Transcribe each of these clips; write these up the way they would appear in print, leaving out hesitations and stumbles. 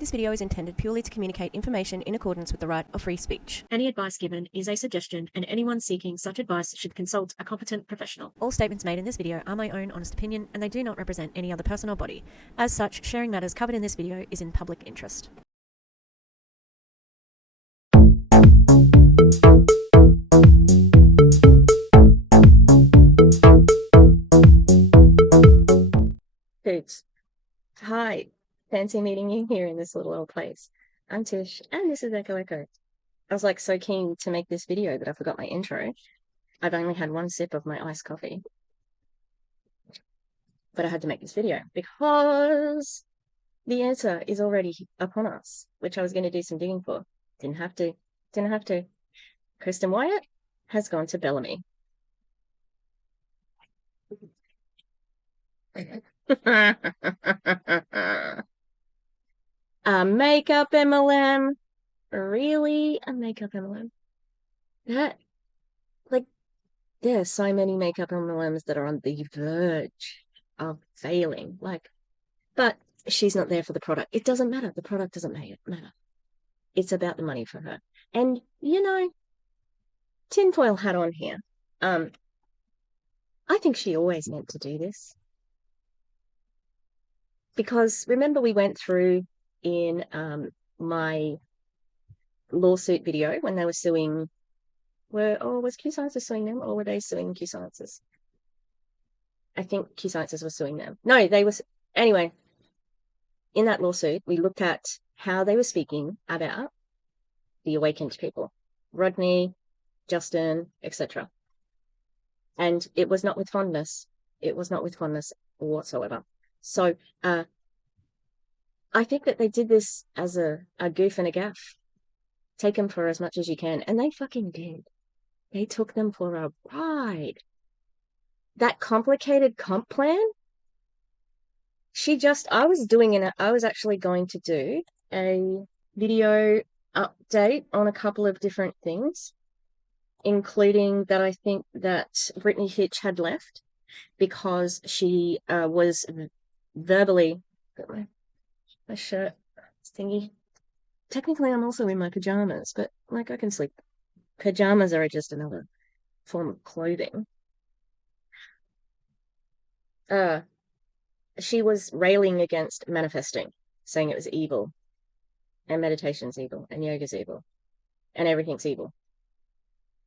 This video is intended purely to communicate information in accordance with the right of free speech. Any advice given is a suggestion, and anyone seeking such advice should consult a competent professional. All statements made in this video are my own honest opinion, and they do not represent any other person or body. As such, sharing matters covered in this video is in public interest. Dudes, hi. Fancy meeting you here in this little old place. I'm Tish, and this is Echo Echo. I was so keen to make this video that I forgot my intro. I've only had one sip of my iced coffee. But I had to make this video because the answer is already upon us, which I was going to do some digging for. Didn't have to. Kristen Wyatt has gone to Bellamy. A makeup MLM? Really? A makeup MLM? There are so many makeup MLMs that are on the verge of failing. But she's not there for the product. It doesn't matter. The product doesn't matter. It's about the money for her. And, tinfoil hat on here. I think she always meant to do this. Because remember we went through in my lawsuit video when they were suing, was Q Sciences suing them, or were they suing Q Sciences? I think Q Sciences was suing them. No, anyway, in that lawsuit, we looked at how they were speaking about the Awakend people, Rodney, Justin, etc. And it was not with fondness. It was not with fondness whatsoever. So I think that they did this as a goof and a gaff. Take them for as much as you can. And they fucking did. They took them for a ride. That complicated comp plan, I was actually going to do a video update on a couple of different things, including that I think that Brittany Hitch had left because she was verbally, my shirt thingy. Technically, I'm also in my pajamas, but I can sleep. Pajamas are just another form of clothing. She was railing against manifesting, saying it was evil, and meditation's evil, and yoga's evil, and everything's evil.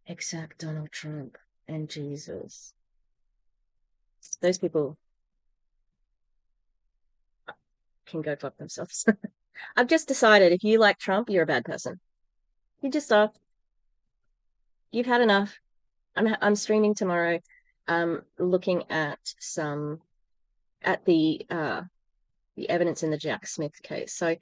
Except Donald Trump and Jesus. Those people can go fuck themselves. I've just decided if you like Trump, you're a bad person. You just are. You've had enough. I'm streaming tomorrow, looking at the evidence in the Jack Smith case. So I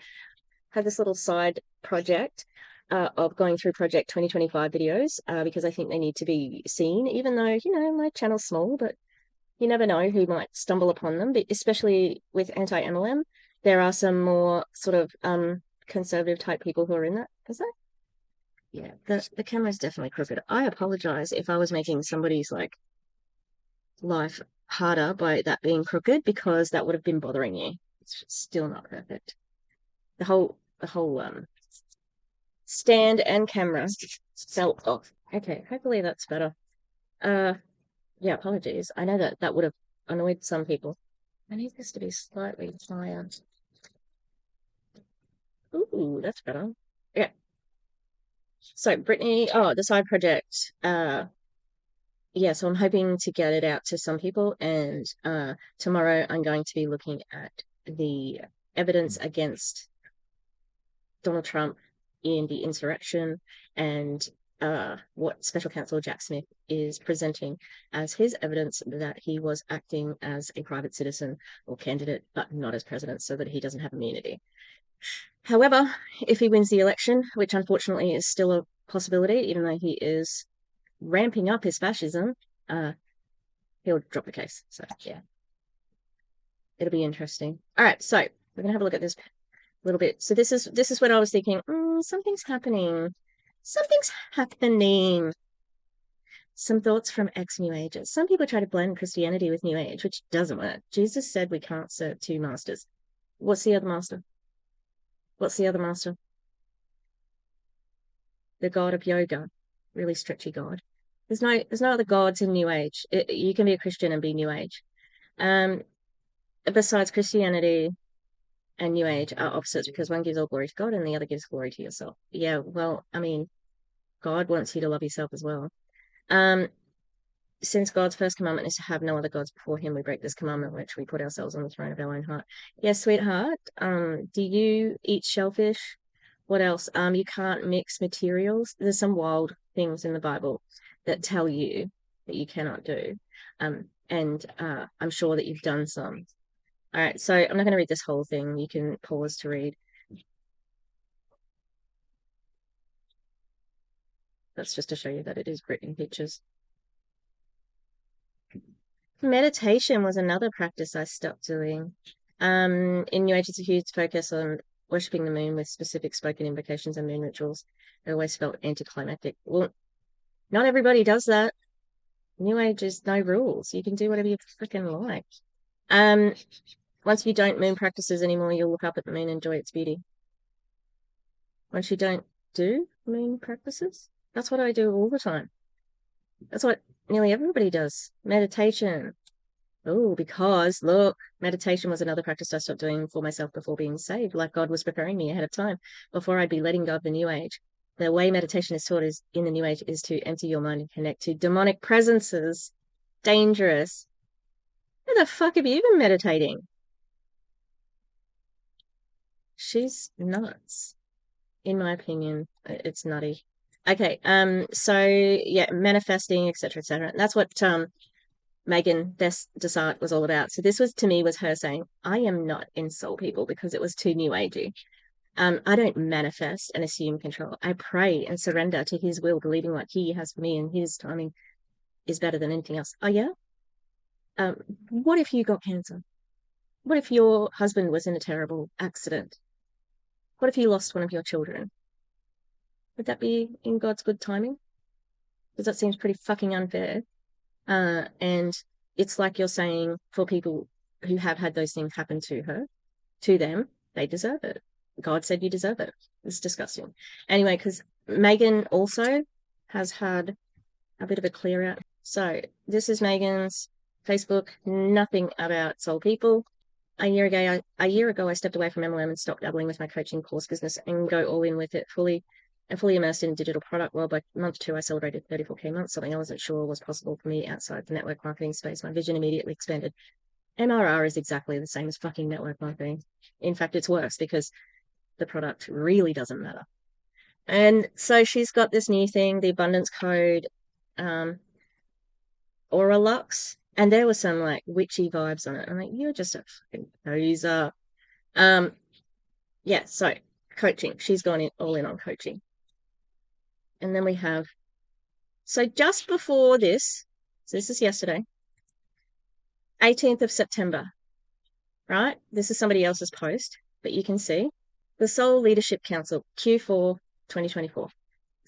had this little side project of going through Project 2025 videos because I think they need to be seen, even though, my channel's small, but you never know who might stumble upon them, but especially with anti-mlm. There are some more sort of conservative type people who are in that. Is that? Yeah, the camera's definitely crooked. I apologize if I was making somebody's life harder by that being crooked, because that would have been bothering you. It's still not perfect. The whole stand and camera fell off. Okay, hopefully that's better. Yeah, apologies. I know that would have annoyed some people. I need this to be slightly higher. Ooh, that's better. Yeah. So Brittany, the side project, yeah, so I'm hoping to get it out to some people, and tomorrow I'm going to be looking at the evidence against Donald Trump in the insurrection, and what Special Counsel Jack Smith is presenting as his evidence that he was acting as a private citizen or candidate, but not as president, so that he doesn't have immunity. However, if he wins the election, which unfortunately is still a possibility, even though he is ramping up his fascism, he'll drop the case. So yeah, it'll be interesting. All right, so we're gonna have a look at this a little bit. So this is what I was thinking. Something's happening. Something's happening. Some thoughts from ex-New Agers. Some people try to blend Christianity with New Age, which doesn't work. Jesus said we can't serve two masters. What's the other master? What's the other master? The god of yoga, really stretchy god. There's no other gods in New Age. You can be a Christian and be New Age. Um, besides Christianity and New Age are opposites because one gives all glory to God and the other gives glory to yourself. Yeah, well, I mean, God wants you to love yourself as well. Um, since God's first commandment is to have no other gods before him, we break this commandment, which we put ourselves on the throne of our own heart. Yes, sweetheart. Do you eat shellfish? What else? You can't mix materials. There's some wild things in the Bible that tell you that you cannot do. And I'm sure that you've done some. All right, so I'm not going to read this whole thing. You can pause to read. That's just to show you that it is written in pictures. Meditation was another practice I stopped doing. In New Age, it's a huge focus on worshipping the moon with specific spoken invocations and moon rituals. It always felt anticlimactic. Well, not everybody does that. New Age is no rules. You can do whatever you freaking like. Um, once you don't moon practices anymore, you'll look up at the moon and enjoy its beauty. Once you don't do moon practices, that's what I do all the time. That's what nearly everybody does. Meditation. Oh, because look, meditation was another practice I stopped doing for myself before being saved. Like God was preparing me ahead of time before I'd be letting go of the New Age. The way meditation is taught is in the New Age is to empty your mind and connect to demonic presences. Dangerous. Where the fuck have you been meditating? She's nuts. In my opinion, it's nutty. Okay, so yeah, manifesting, etc., etc. That's what Megan Desart was all about. So this was to me was her saying, I am not in soul people because it was too new agey. I don't manifest and assume control. I pray and surrender to his will, believing what he has for me and his timing is better than anything else. Oh yeah? Um, what if you got cancer? What if your husband was in a terrible accident? What if you lost one of your children? Would that be in God's good timing? Because that seems pretty fucking unfair. And it's like you're saying for people who have had those things happen to them, they deserve it. God said you deserve it. It's disgusting. Anyway, because Megan also has had a bit of a clear out. So this is Megan's Facebook, nothing about soul people. A year ago, I stepped away from MLM and stopped dabbling with my coaching course business and go all in with it fully immersed in digital product world. By month 2, I celebrated 34K months, something I wasn't sure was possible for me outside the network marketing space. My vision immediately expanded. MRR is exactly the same as fucking network marketing. In fact, it's worse because the product really doesn't matter. And so she's got this new thing, the abundance code, Aura Lux, and there was some like witchy vibes on it. I'm like, you're just a fucking poser. Yeah, so coaching. She's gone all in on coaching. And then we have, so just before this, so this is yesterday, 18th of September, right? This is somebody else's post, but you can see the Soul Leadership Council, Q4 2024.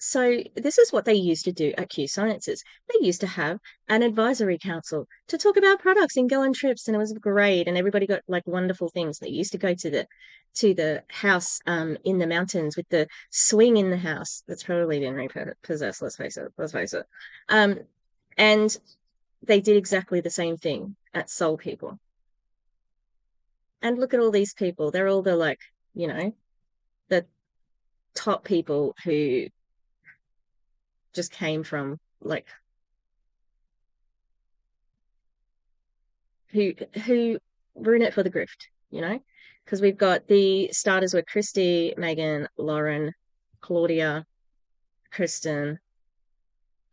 So this is what they used to do at Q Sciences. They used to have an advisory council to talk about products and go on trips, and it was great, and everybody got like wonderful things. They used to go to the house in the mountains with the swing in the house. That's probably been repossessed, let's face it. Let's face it. And they did exactly the same thing at Soul People. And look at all these people. They're all the like, the top people who just came from like who were in it for the grift, because we've got the starters were Christy, Megan, Lauren, Claudia, Kristen.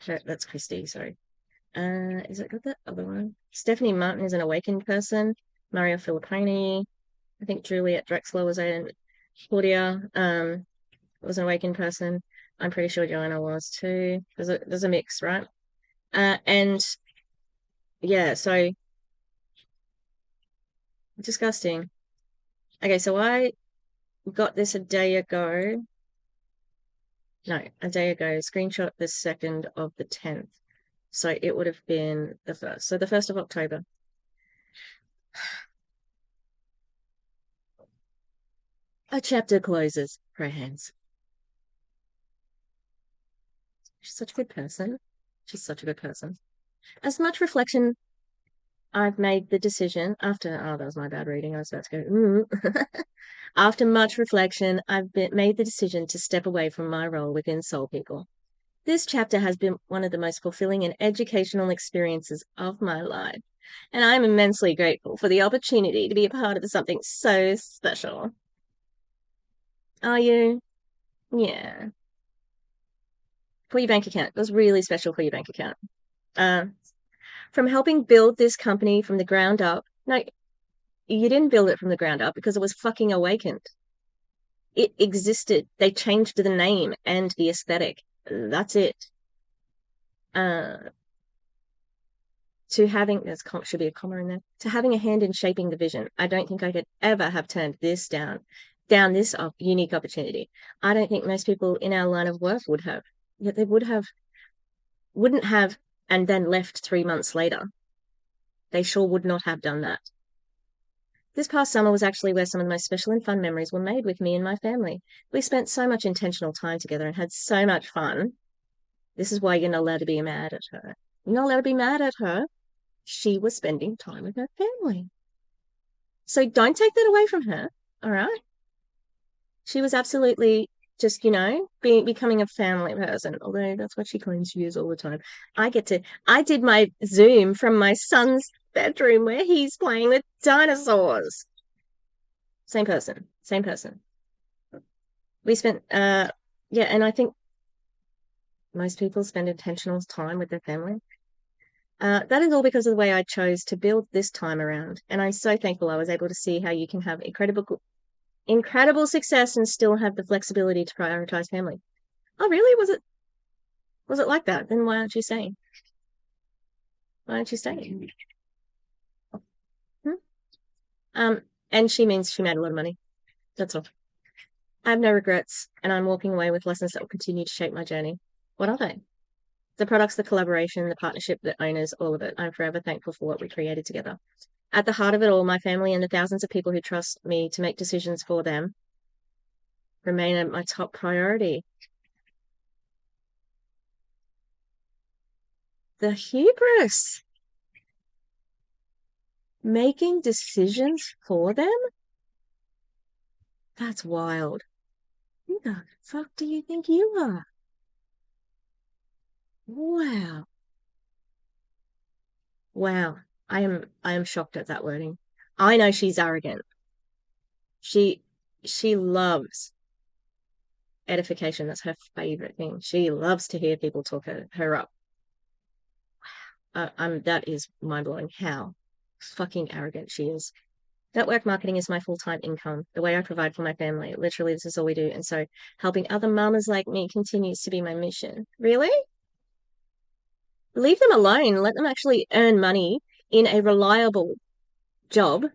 That's Christy, sorry. Is it got that other one? Stephanie Martin is an awakened person. Mario Filippini. I think Juliet Drexler was in. Claudia was an awakened person. I'm pretty sure Joanna was too. There's a mix, right? And yeah, so disgusting. Okay, so I got this a day ago. No, a day ago. Screenshot the 2nd of the 10th. So it would have been the 1st. So the 1st of October. A chapter closes. Pray hands. She's such a good person. She's such a good person. As much reflection, I've made the decision after, oh, that was my bad reading. I was about to go, After much reflection, made the decision to step away from my role within Soul People. This chapter has been one of the most fulfilling and educational experiences of my life, and I'm immensely grateful for the opportunity to be a part of something so special. Are you? Yeah. For your bank account. It was really special for your bank account. From helping build this company from the ground up. No, you didn't build it from the ground up because it was fucking Awakened. It existed. They changed the name and the aesthetic. That's it. To having, there should be a comma in there, to having a hand in shaping the vision. I don't think I could ever have turned this down this unique opportunity. I don't think most people in our line of work would have. Yet they wouldn't have, and then left 3 months later. They sure would not have done that. This past summer was actually where some of the most special and fun memories were made with me and my family. We spent so much intentional time together and had so much fun. This is why you're not allowed to be mad at her. You're not allowed to be mad at her. She was spending time with her family. So don't take that away from her, all right? She was absolutely just, becoming a family person, although that's what she claims she is all the time. I did my Zoom from my son's bedroom where he's playing with dinosaurs. Same person. We spent, and I think most people spend intentional time with their family. That is all because of the way I chose to build this time around. And I'm so thankful I was able to see how you can have incredible success and still have the flexibility to prioritize family. Oh, really? Was it like that? Then why aren't you staying? Why aren't you staying? And she means she made a lot of money. That's all. I have no regrets, and I'm walking away with lessons that will continue to shape my journey. What are they? The products, the collaboration, the partnership, the owners, all of it. I'm forever thankful for what we created together. At the heart of it all, my family and the thousands of people who trust me to make decisions for them remain at my top priority. The hubris. Making decisions for them? That's wild. Who the fuck do you think you are? Wow. Wow. I am shocked at that wording. I know she's arrogant. She loves edification. That's her favorite thing. She loves to hear people talk her up. That is mind-blowing how fucking arrogant she is. Network marketing is my full-time income, the way I provide for my family. Literally, this is all we do. And so helping other mamas like me continues to be my mission. Really? Leave them alone. Let them actually earn money in a reliable job.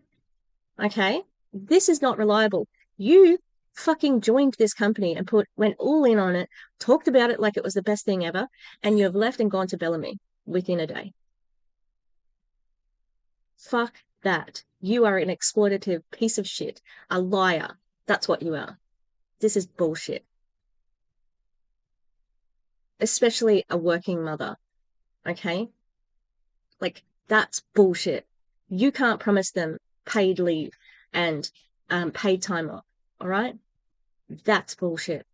Okay? This is not reliable. You fucking joined this company and went all in on it, talked about it like it was the best thing ever, and you have left and gone to BELLAME within a day. Fuck that. You are an exploitative piece of shit, a liar. That's what you are. This is bullshit. Especially a working mother, okay? Like, that's bullshit. You can't promise them paid leave and paid time off, all right? That's bullshit.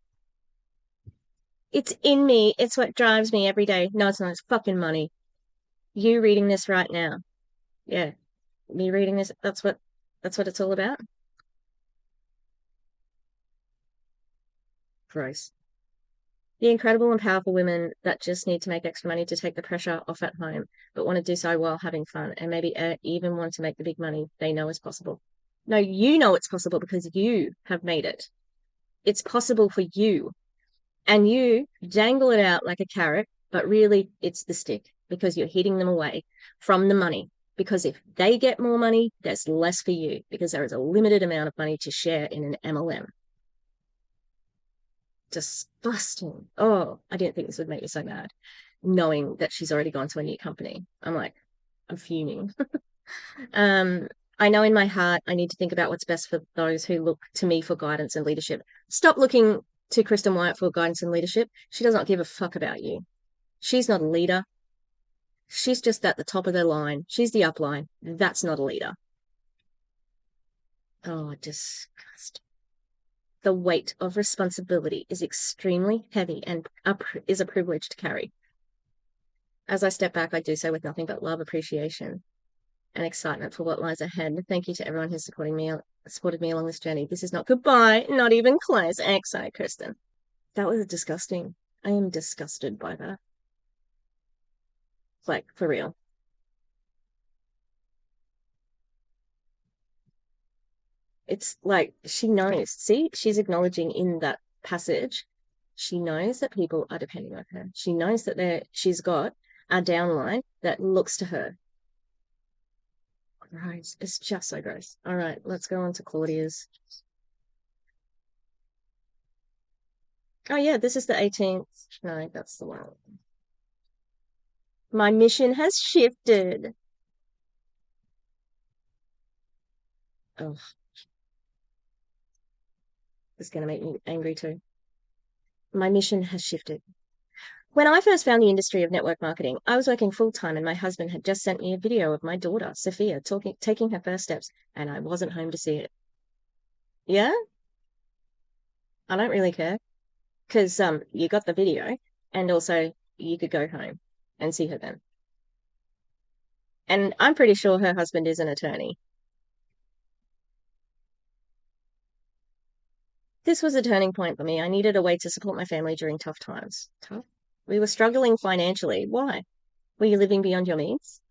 It's in me. It's what drives me every day. No, it's not. It's fucking money. You reading this right now. Yeah. Me reading this, that's what it's all about. Gross. The incredible and powerful women that just need to make extra money to take the pressure off at home, but want to do so while having fun and maybe even want to make the big money they know is possible. No, you know it's possible because you have made it. It's possible for you. And you dangle it out like a carrot, but really it's the stick because you're hitting them away from the money. Because if they get more money, there's less for you because there is a limited amount of money to share in an MLM. Disgusting. Oh, I didn't think this would make me so mad, knowing that she's already gone to a new company. I'm fuming. I know in my heart I need to think about what's best for those who look to me for guidance and leadership. Stop looking to Kristen White for guidance and leadership. She does not give a fuck about you. She's not a leader. She's just at the top of the line. She's the upline. That's not a leader. Oh, disgust. The weight of responsibility is extremely heavy and is a privilege to carry. As I step back, I do so with nothing but love, appreciation, and excitement for what lies ahead. Thank you to everyone who's supported me along this journey. This is not goodbye, not even close. XI, Kristen. That was disgusting. I am disgusted by that. Like, for real. It's like she knows. See, she's acknowledging in that passage, she knows that people are depending on her. She knows that she's got a downline that looks to her. Gross. It's just so gross. All right, let's go on to Claudia's. Oh yeah, this is the 18th. No, that's the one. My mission has shifted. Oh, it's going to make me angry too. My mission has shifted. When I first found the industry of network marketing, I was working full time and my husband had just sent me a video of my daughter, Sophia, taking her first steps, and I wasn't home to see it. Yeah, I don't really care because you got the video and also you could go home and see her then. And I'm pretty sure her husband is an attorney. This was a turning point for me. I needed a way to support my family during tough times. Tough? We were struggling financially. Why? Were you living beyond your means?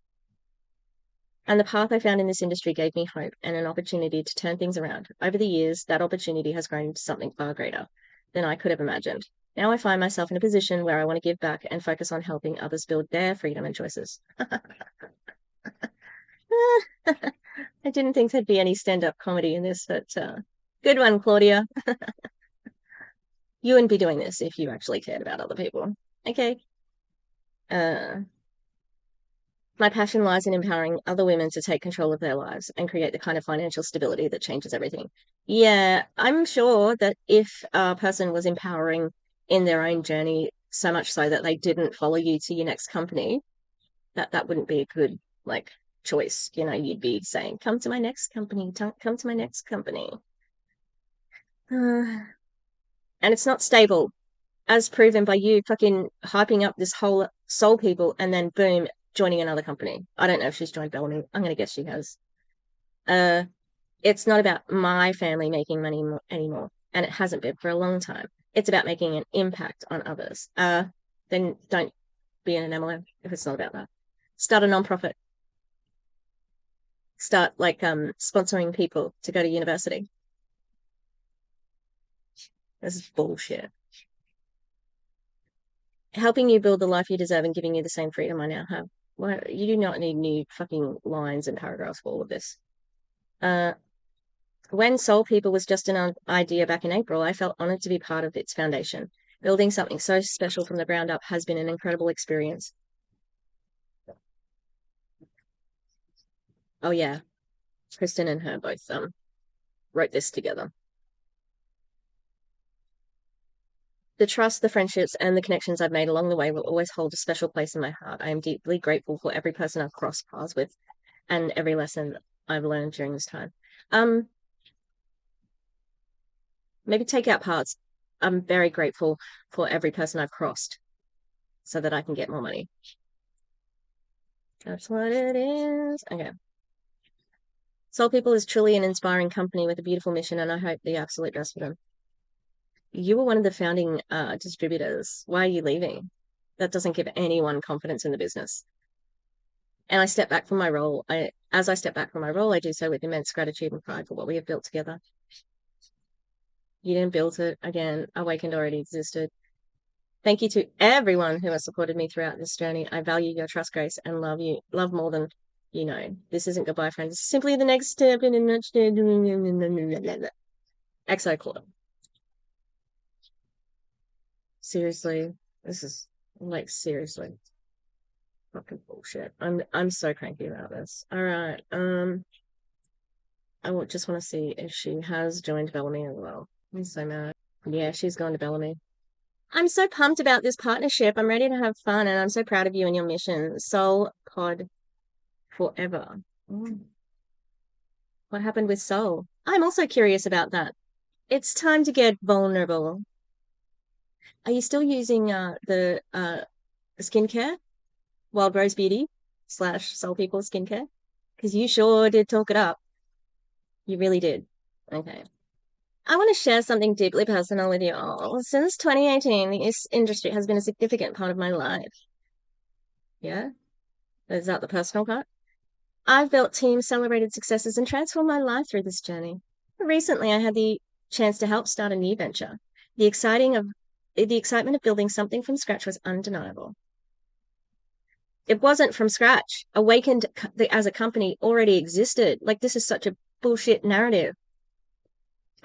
And the path I found in this industry gave me hope and an opportunity to turn things around. Over the years, that opportunity has grown into something far greater than I could have imagined. Now I find myself in a position where I want to give back and focus on helping others build their freedom and choices. I didn't think there'd be any stand-up comedy in this, but good one, Claudia. You wouldn't be doing this if you actually cared about other people. Okay. Uh, my passion lies in empowering other women to take control of their lives and create the kind of financial stability that changes everything. Yeah, I'm sure that if a person was empowering in their own journey, so much so that they didn't follow you to your next company, that wouldn't be a good like choice. You know, you'd be saying, "Come to my next company. Come to my next company." And it's not stable, as proven by you fucking hyping up this whole Soul People and then boom, joining another company. I don't know if she's joined BELLAME. I'm going to guess she has. Uh, it's not about my family making money anymore, and it hasn't been for a long time. It's about making an impact on others. Then don't be an MLM if it's not about that. Start a nonprofit. Start like sponsoring people to go to university. This is bullshit. Helping you build the life you deserve and giving you the same freedom I now have. Well, you do not need new fucking lines and paragraphs for all of this. When Soul People was just an idea back in April, I felt honored to be part of its foundation. Building something so special from the ground up has been an incredible experience. Oh yeah, Kristen and her both wrote this together. The trust, the friendships, and the connections I've made along the way will always hold a special place in my heart. I am deeply grateful for every person I've crossed paths with and every lesson I've learned during this time. Maybe take out parts. I'm very grateful for every person I've crossed so that I can get more money. That's what it is. Okay. Soul People is truly an inspiring company with a beautiful mission, and I hope the absolute best for them. You were one of the founding distributors. Why are you leaving? That doesn't give anyone confidence in the business. And I step back from my role. As I step back from my role, I do so with immense gratitude and pride for what we have built together. You didn't build it. Again, Awakened already existed. Thank you to everyone who has supported me throughout this journey. I value your trust, Grace, and love you. Love more than you know. This isn't goodbye, friends. It's simply the next step in a next XO Claude. Seriously, this is like seriously fucking bullshit. I'm so cranky about this. All right. just want to see if she has joined Bellamy as well. I'm so mad. Yeah, she's gone to Bellamy. I'm so pumped about this partnership. I'm ready to have fun, and I'm so proud of you and your mission. Soul Pod forever. What happened with Soul? I'm also curious about that. It's time to get vulnerable. Are you still using the skincare? Wild Rose Beauty / Soul People skincare? Because you sure did talk it up. You really did. Okay. I want to share something deeply personal with you all. Since 2018, this industry has been a significant part of my life. Yeah? Is that the personal part? I've built teams, celebrated successes, and transformed my life through this journey. Recently, I had the chance to help start a new venture. The excitement of building something from scratch was undeniable. It wasn't from scratch. Awakend as a company already existed. Like, this is such a bullshit narrative.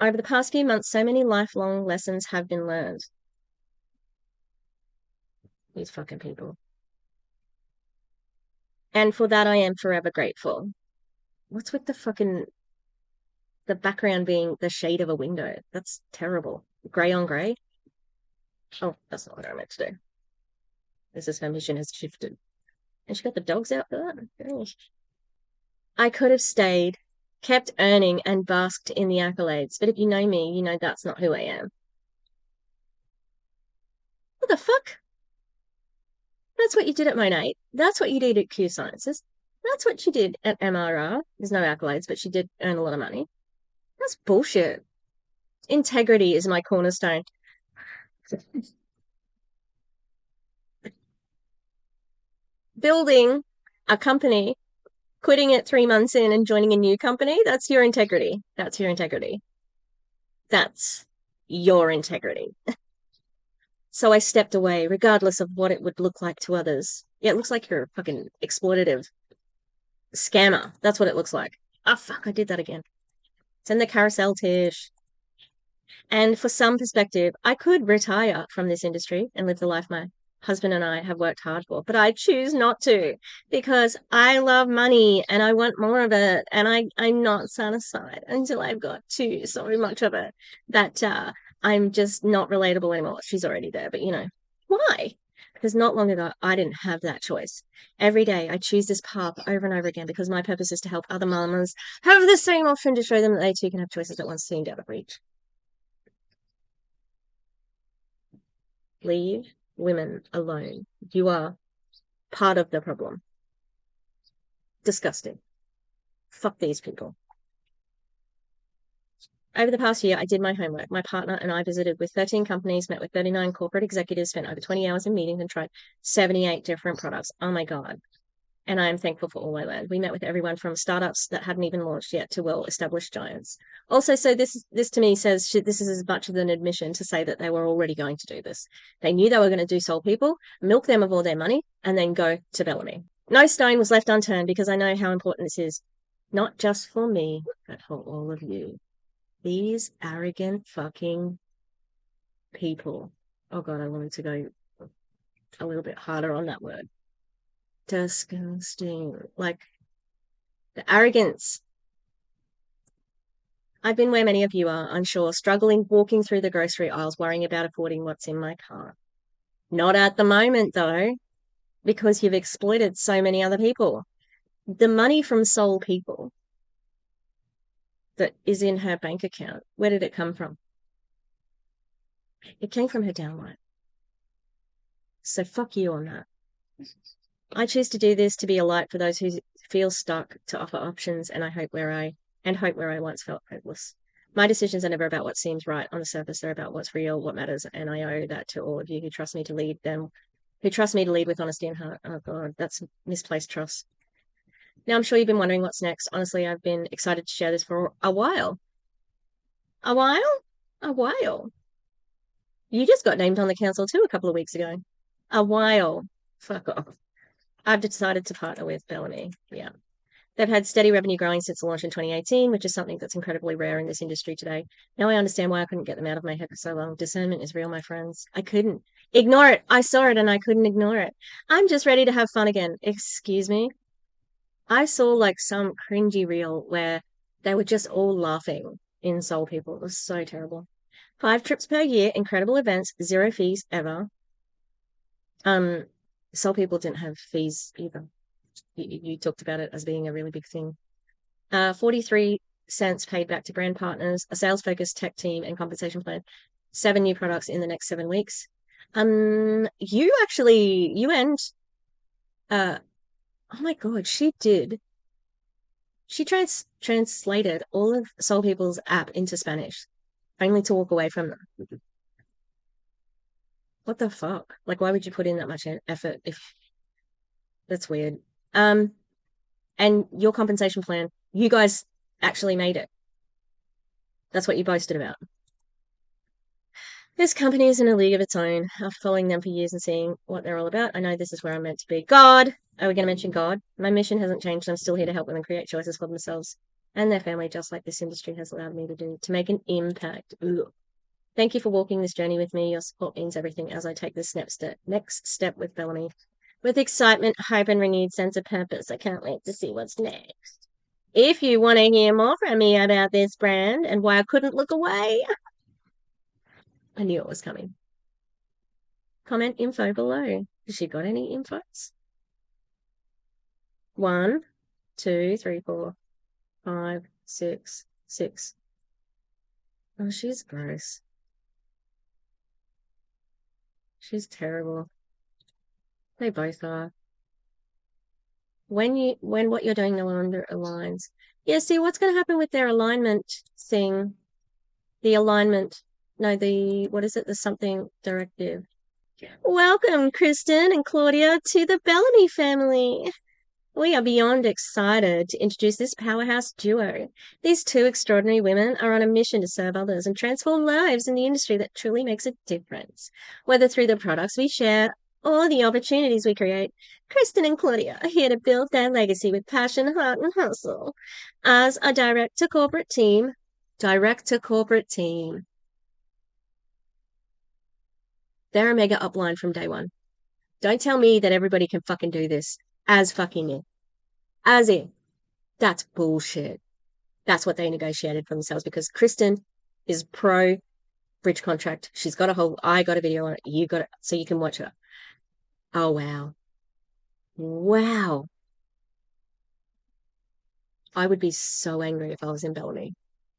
Over the past few months, so many lifelong lessons have been learned. These fucking people. And for that, I am forever grateful. What's with the background being the shade of a window? That's terrible. Gray on gray. Oh, that's not what I meant to do. This is her mission has shifted. And she got the dogs out for that? Gosh. I could have stayed, kept earning, and basked in the accolades. But if you know me, you know that's not who I am. What the fuck? That's what you did at Monate. That's what you did at Q Sciences. That's what she did at MRR. There's no accolades, but she did earn a lot of money. That's bullshit. Integrity is my cornerstone. Building a company, quitting it 3 months in and joining a new company, that's your integrity. That's your integrity. That's your integrity. So I stepped away, regardless of what it would look like to others. Yeah, it looks like you're a fucking exploitative scammer. That's what it looks like. Oh, fuck, I did that again. It's in the carousel, Tish. And for some perspective, I could retire from this industry and live the life my husband and I have worked hard for, but I choose not to because I love money and I want more of it. And I'm not satisfied until I've got so much of it that I'm just not relatable anymore. She's already there, but why? Because not long ago, I didn't have that choice. Every day, I choose this path over and over again because my purpose is to help other mamas have the same option to show them that they too can have choices that once seemed out of reach. Leave women alone. You are part of the problem. Disgusting. Fuck these people. Over the past year, I did my homework. My partner and I visited with 13 companies, met with 39 corporate executives, spent over 20 hours in meetings, and tried 78 different products. Oh my God. And I am thankful for all I learned. We met with everyone from startups that hadn't even launched yet to well-established giants. Also, so this to me says this is as much of an admission to say that they were already going to do this. They knew they were going to do Soul People, milk them of all their money, and then go to Bellamy. No stone was left unturned because I know how important this is, not just for me, but for all of you. These arrogant fucking people. Oh God, I wanted to go a little bit harder on that word. Disgusting. Like, the arrogance. I've been where many of you are, I'm sure, struggling walking through the grocery aisles, worrying about affording what's in my cart. Not at the moment, though, because you've exploited so many other people. The money from Soul People that is in her bank account, where did it come from? It came from her downline. So fuck you on that. I choose to do this to be a light for those who feel stuck, to offer options, and hope where I once felt hopeless. My decisions are never about what seems right on the surface. They're about what's real, what matters, and I owe that to all of you who trust me to lead with honesty and heart. Oh God, that's misplaced trust. Now I'm sure you've been wondering what's next. Honestly, I've been excited to share this for a while. A while? A while. You just got named on the council too a couple of weeks ago. A while. Fuck off. I've decided to partner with Bellamy. Yeah. They've had steady revenue growing since the launch in 2018, which is something that's incredibly rare in this industry today. Now I understand why I couldn't get them out of my head for so long. Discernment is real, my friends. I couldn't ignore it. I saw it and I couldn't ignore it. I'm just ready to have fun again. Excuse me. I saw like some cringy reel where They were just all laughing in Soul People. It was so terrible. 5 trips per year, incredible events, 0 fees ever. Soul People didn't have fees either. You talked about it as being a really big thing. 43 cents paid back to brand partners, a sales-focused tech team, and compensation plan. 7 new products in the next 7 weeks. You and oh my God, she did. She translated all of Soul People's app into Spanish, only to walk away from them. What the fuck? Like, why would you put in that much effort if that's weird? And your compensation plan, you guys actually made it. That's what you boasted about. This company is in a league of its own. After following them for years and seeing what they're all about, I know this is where I'm meant to be. God! Are we going to mention God? My mission hasn't changed. I'm still here to help women create choices for themselves and their family, just like this industry has allowed me to do, to make an impact. Ugh. Thank you for walking this journey with me. Your support means everything as I take this next step with Bellamy. With excitement, hope, and renewed sense of purpose, I can't wait to see what's next. If you want to hear more from me about this brand and why I couldn't look away, I knew it was coming. Comment info below. Has she got any infos? 1, 2, 3, 4, 5, 6, 6. Oh, she's gross. She's terrible. They both are. When what you're doing no longer aligns. Yeah, see what's going to happen with their alignment thing. The alignment, no, what is it? The something directive. Welcome, Kristen and Claudia, to the Bellamy family. We are beyond excited to introduce this powerhouse duo. These 2 extraordinary women are on a mission to serve others and transform lives in the industry that truly makes a difference. Whether through the products we share or the opportunities we create, Kristen and Claudia are here to build their legacy with passion, heart, and hustle. As a direct-to-corporate team, they're a mega upline from day one. Don't tell me that everybody can fucking do this as fucking it. As if. That's bullshit. That's what they negotiated for themselves because Kristen is pro bridge contract. She's got I got a video on it. You got it. So you can watch her. Oh, wow. Wow. I would be so angry if I was in Bellamy.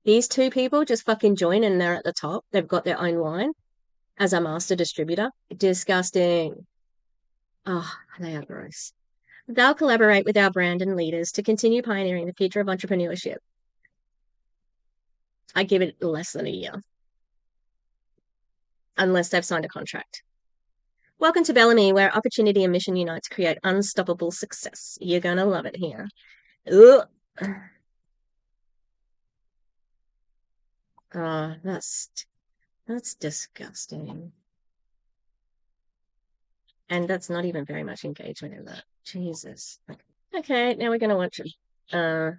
These 2 people just fucking join and they're at the top. They've got their own line as a master distributor. Disgusting. Oh, they are gross. They'll collaborate with our brand and leaders to continue pioneering the future of entrepreneurship. I give it less than a year. Unless they've signed a contract. Welcome to Bellamy, where opportunity and mission unite to create unstoppable success. You're going to love it here. Ugh. Oh, that's disgusting. And that's not even very much engagement in that. Jesus. Okay, now we're going to watch the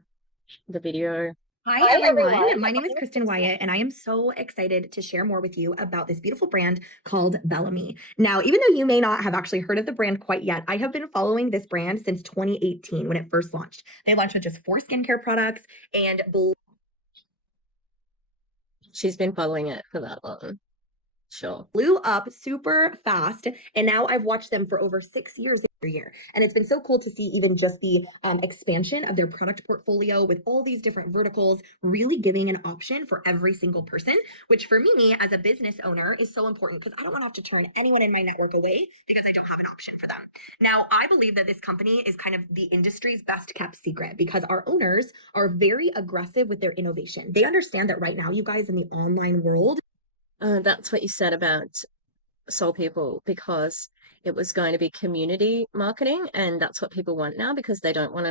video. Hi everyone, my name is Kristen Wyatt and I am so excited to share more with you about this beautiful brand called Bellamy. Now, even though you may not have actually heard of the brand quite yet, I have been following this brand since 2018 when it first launched. They launched with just 4 skincare products and she's been following it for that long. Sure. Blew up super fast, and now I've watched them for over 6 years every year. And it's been so cool to see even just the expansion of their product portfolio with all these different verticals, really giving an option for every single person, which for me as a business owner is so important because I don't want to have to turn anyone in my network away because I don't have an option for them. Now, I believe that this company is kind of the industry's best kept secret because our owners are very aggressive with their innovation. They understand that right now, you guys, in the online world, that's what you said about Soul People because it was going to be community marketing, and that's what people want now because they don't want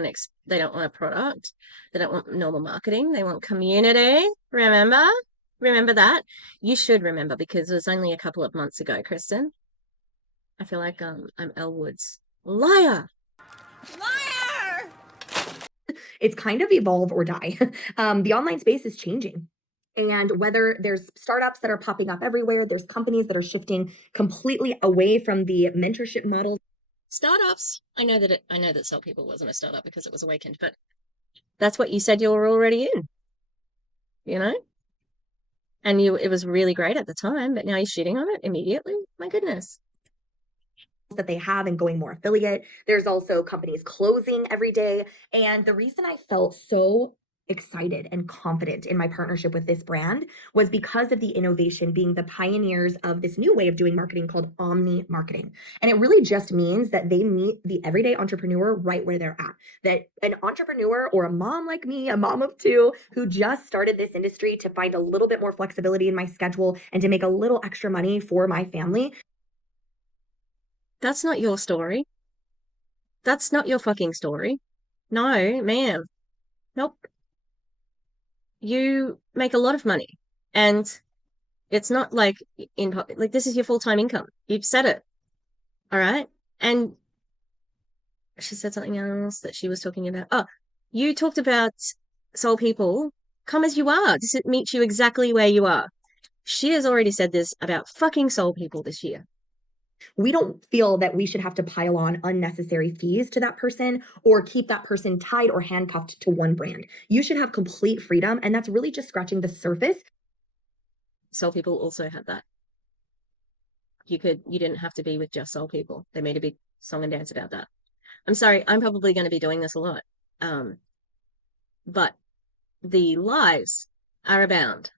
they don't want a product, they don't want normal marketing, they want community. Remember that. You should remember because it was only a couple of months ago, Kristen. I feel like I'm Elle Woods. Liar. It's kind of evolve or die. The online space is changing. And whether there's startups that are popping up everywhere, there's companies that are shifting completely away from the mentorship model. Startups. I know that Soul People wasn't a startup because it was Awakend, but that's what you said you were already in. you know? And it was really great at the time, but now you're shitting on it immediately. My goodness. That they have and going more affiliate. There's also companies closing every day. And the reason I felt so excited and confident in my partnership with this brand was because of the innovation, being the pioneers of this new way of doing marketing called omni marketing. And it really just means that they meet the everyday entrepreneur right where they're at. That an entrepreneur or a mom like me, a mom of two, who just started this industry to find a little bit more flexibility in my schedule and to make a little extra money for my family. That's not your story. That's not your fucking story. No, ma'am. Nope. You make a lot of money. And it's not like like this is your full-time income. You've said it. All right. And she said something else that she was talking about. Oh, you talked about soul people. Come as you are. This meets you exactly where you are. She has already said this about fucking soul people this year. We don't feel that we should have to pile on unnecessary fees to that person or keep that person tied or handcuffed to one brand. You should have complete freedom. And that's really just scratching the surface. Soul people also had that. You didn't have to be with just soul people. They made a big song and dance about that. I'm sorry, I'm probably going to be doing this a lot. But the lies are abound.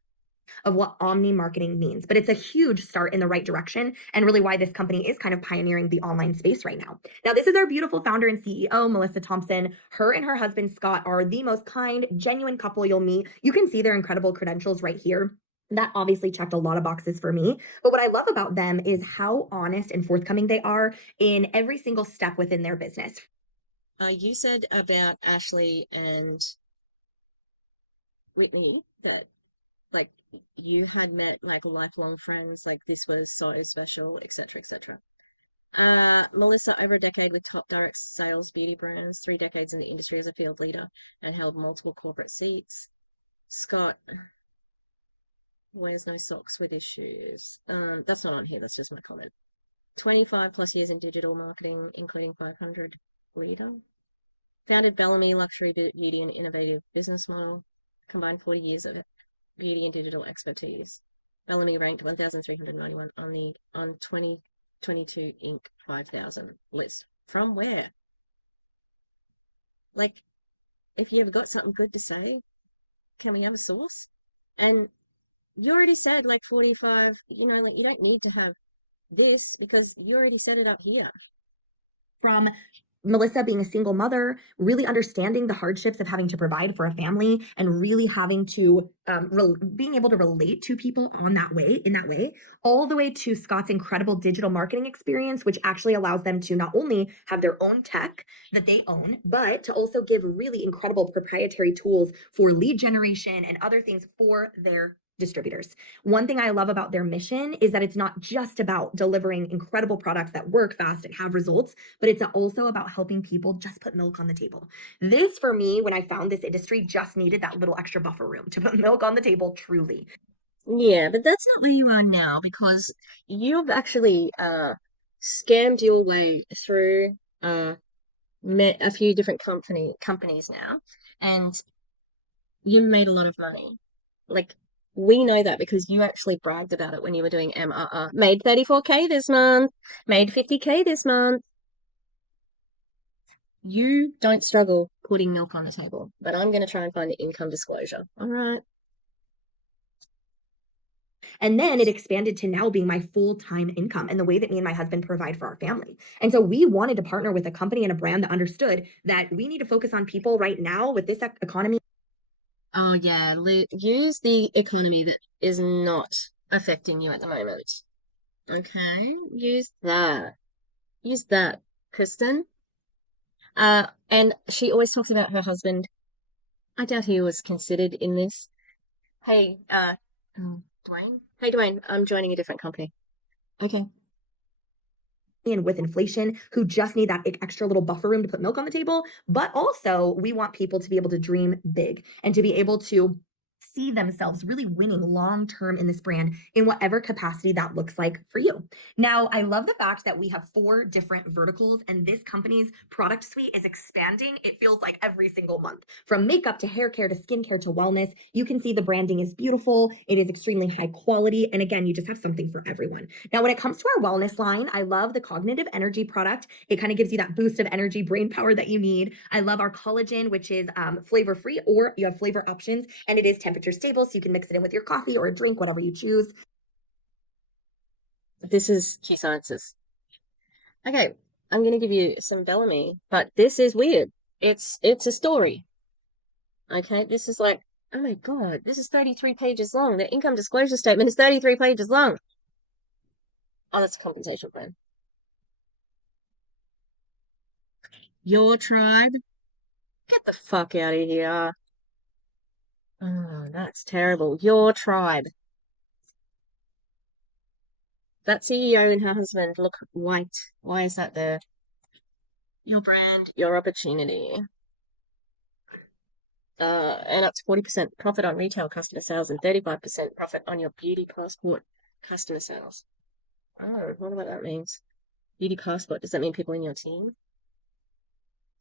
Of what omni marketing means, but it's a huge start in the right direction and really why this company is kind of pioneering the online space right now. Now, this is our beautiful founder and CEO, Melissa Thompson. Her and her husband, Scott, are the most kind, genuine couple you'll meet. You can see their incredible credentials right here. That obviously checked a lot of boxes for me. But what I love about them is how honest and forthcoming they are in every single step within their business. You said about Ashley and Whitney that like you had met like lifelong friends, like this was so special, etc., etc. Melissa, over a decade with top direct sales beauty brands, 3 decades in the industry as a field leader, and held multiple corporate seats. Scott wears no socks with his shoes. That's not on here, that's just my comment. 25 plus years in digital marketing, including 500 leader. Founded BELLAME luxury beauty and innovative business model. Combined 40 years of beauty and digital expertise. BELLAME ranked 1,391 on 2022 Inc. 5,000 list. From where? Like, if you've got something good to say, can we have a source? And you already said like 45, like you don't need to have this because you already set it up here. From Melissa being a single mother, really understanding the hardships of having to provide for a family and really having to being able to relate to people in that way, all the way to Scott's incredible digital marketing experience, which actually allows them to not only have their own tech that they own, but to also give really incredible proprietary tools for lead generation and other things for their distributors. One thing I love about their mission is that it's not just about delivering incredible products that work fast and have results, but it's also about helping people just put milk on the table. This, for me, when I found this industry, just needed that little extra buffer room to put milk on the table, truly. Yeah, but that's not where you are now because you've actually scammed your way through met a few different companies now, and you made a lot of money. Like we know that because you actually bragged about it when you were doing MRR. Made 34K this month, made 50K this month. You don't struggle putting milk on the table, but I'm going to try and find the income disclosure. All right. And then it expanded to now being my full-time income and the way that me and my husband provide for our family. And so we wanted to partner with a company and a brand that understood that we need to focus on people right now with this economy. Oh yeah, use the economy that is not affecting you at the moment. Okay, use that. Use that, Kristen. And she always talks about her husband. I doubt he was considered in this. Hey, Dwayne. Hey, Dwayne. I'm joining a different company. Okay. And with inflation, who just need that extra little buffer room to put milk on the table. But also, we want people to be able to dream big and to be able to see themselves really winning long term in this brand in whatever capacity that looks like for you. Now, I love the fact that we have 4 different verticals and this company's product suite is expanding. It feels like every single month, from makeup to hair care to skincare to wellness. You can see the branding is beautiful. It is extremely high quality. And again, you just have something for everyone. Now, when it comes to our wellness line, I love the cognitive energy product. It kind of gives you that boost of energy, brain power that you need. I love our collagen, which is flavor free, or you have flavor options, and it is temperature stable, so you can mix it in with your coffee or a drink, whatever you choose. This is Q Sciences. Okay, I'm going to give you some Bellamy, but this is weird. It's a story. Okay, this is like, oh my God, this is 33 pages long. The income disclosure statement is 33 pages long. Oh, that's a compensation plan. Your tribe? Get the fuck out of here. Oh, that's terrible. Your tribe. That CEO and her husband look white. Why is that there? Your brand, your opportunity. And up to 40% profit on retail customer sales and 35% profit on your beauty passport customer sales. Oh, I wonder what that means. Beauty passport, does that mean people in your team?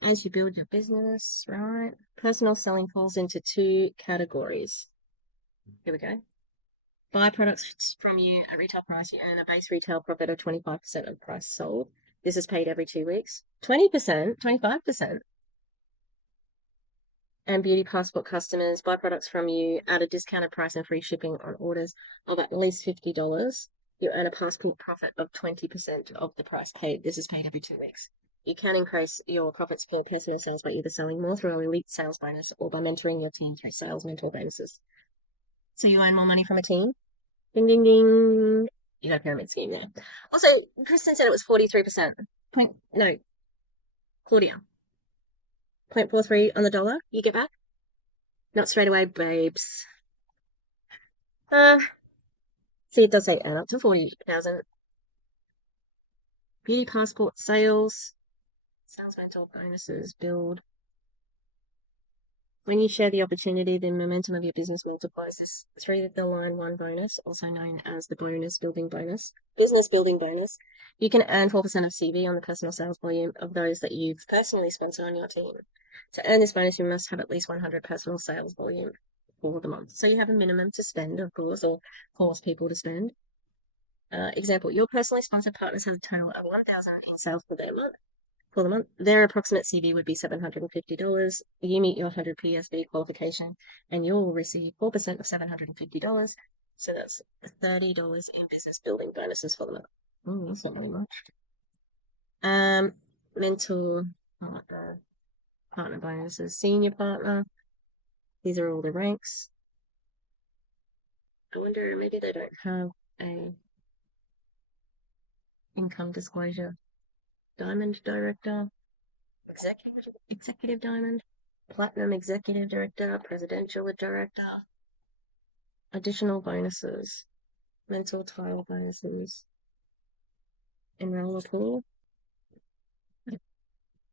As you build your business, right? Personal selling falls into 2 categories. Here we go. Buy products from you at retail price, you earn a base retail profit of 25% of the price sold. This is paid every 2 weeks. 20%, 25%. And beauty passport customers buy products from you at a discounted price and free shipping on orders of at least $50. You earn a passport profit of 20% of the price paid. This is paid every 2 weeks. You can increase your profits for personal sales by either selling more through our elite sales bonus or by mentoring your team through sales mentor bonuses. So you earn more money from a team. Ding, ding, ding. You got a pyramid scheme there. Also, Kristen said it was 43%. Claudia. 0.43 on the dollar you get back. Not straight away, babes. See, it does say earn up to 40,000. Beauty passport sales. Sales mentor bonuses build. When you share the opportunity, the momentum of your business multiplies. This through the line 1 bonus, also known as the business building bonus. You can earn 4% of CV on the personal sales volume of those that you've personally sponsored on your team. To earn this bonus, you must have at least 100 personal sales volume for the month. So you have a minimum to spend, of course, or force people to spend. Example, your personally sponsored partners have a total of 1,000 in sales for the month. Their approximate CV would be $750. You meet your 100 PSB qualification, and you'll receive 4% of $750. So that's $30 in business building bonuses for the month. Oh, that's not very much. Mentor partner bonuses, senior partner. These are all the ranks. I wonder, maybe they don't have a income disclosure. Diamond director, executive diamond, platinum executive director, presidential director, additional bonuses, mental tile bonuses, enroll pool. I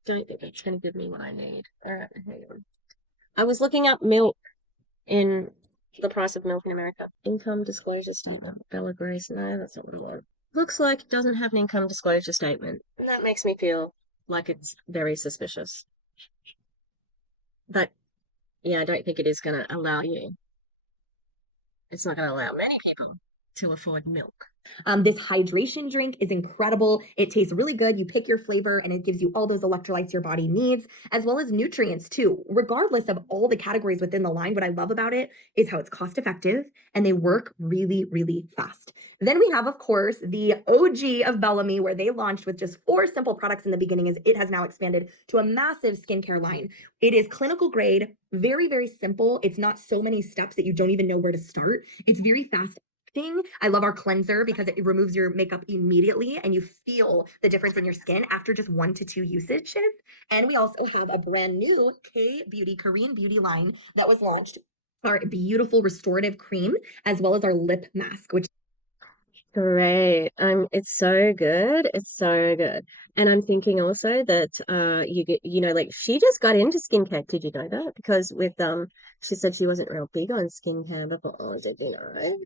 don't think that's going to give me what I need. All right, hang on. I was looking up milk in the price of milk in America. Income disclosure statement. Bella Grace. No, that's not what I want. Looks like it doesn't have an income disclosure statement. And that makes me feel like it's very suspicious. But yeah, I don't think it is going to allow you. It's not going to allow many people to afford milk. This hydration drink is incredible. It tastes really good. You pick your flavor and it gives you all those electrolytes your body needs, as well as nutrients too. Regardless of all the categories within the line, what I love about it is how it's cost effective and they work really, really fast. Then we have, of course, the OG of Bellamy, where they launched with just 4 simple products in the beginning, as it has now expanded to a massive skincare line. It is clinical grade, very, very simple. It's not so many steps that you don't even know where to start. It's very fast. I love our cleanser because it removes your makeup immediately and you feel the difference in your skin after just 1 to 2 usages. And we also have a brand new Korean beauty line that was launched. Our beautiful restorative cream, as well as our lip mask, which Great. It's so good. It's so good. And I'm thinking also that you get, like she just got into skincare. Did you know that? Because with she said she wasn't real big on skincare before. Oh, did you know?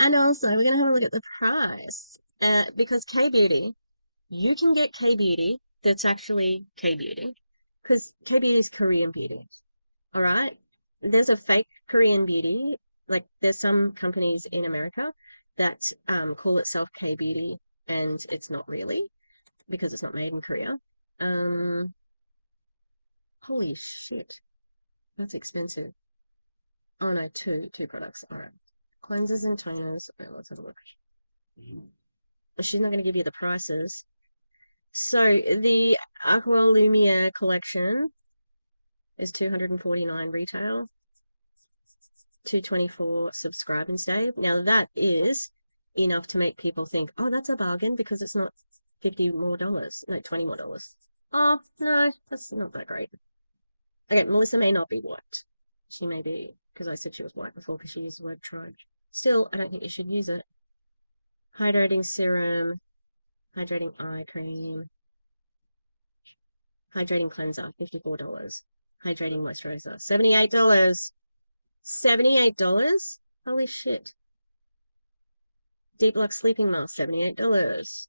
And also we're gonna have a look at the price. Because K-Beauty, you can get K-Beauty that's actually K-Beauty. Because K-Beauty is Korean beauty. All right. There's a fake Korean beauty. Like there's some companies in America that call itself K beauty, and it's not really because it's not made in Korea. Um, Holy shit, that's expensive. Oh no, two products. All right, cleansers and toners. Right, let's have a look. She's not going to give you the prices. So the Aqua Lumiere collection is $249 retail. 224 subscribe and save. Now that is enough to make people think, oh, that's a bargain because it's not $50 more, no, $20 more. Oh, no, that's not that great. Okay, Melissa may not be white. She may be, because I said she was white before because she used the word tribe. Still, I don't think you should use it. Hydrating serum, hydrating eye cream, hydrating cleanser, $54. Hydrating moisturizer, $78. $78? Holy shit. Deep Luxe Sleeping Mask, $78.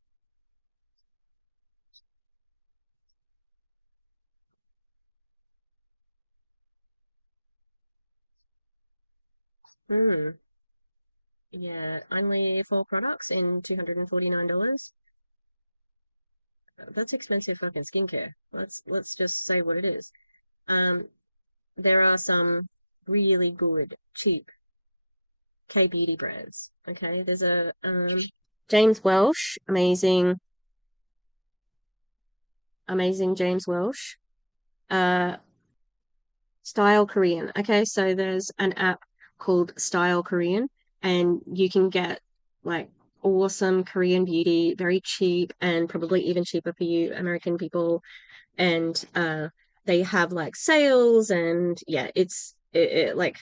Hmm. Yeah, only 4 products in $249. That's expensive fucking skincare. Let's just say what it is. Um, there are some really good, cheap K-beauty brands. Okay, there's a James Welsh, amazing James Welsh. Style Korean. Okay, so there's an app called Style Korean, and you can get like awesome Korean beauty, very cheap, and probably even cheaper for you American people. And they have like sales, and yeah, like,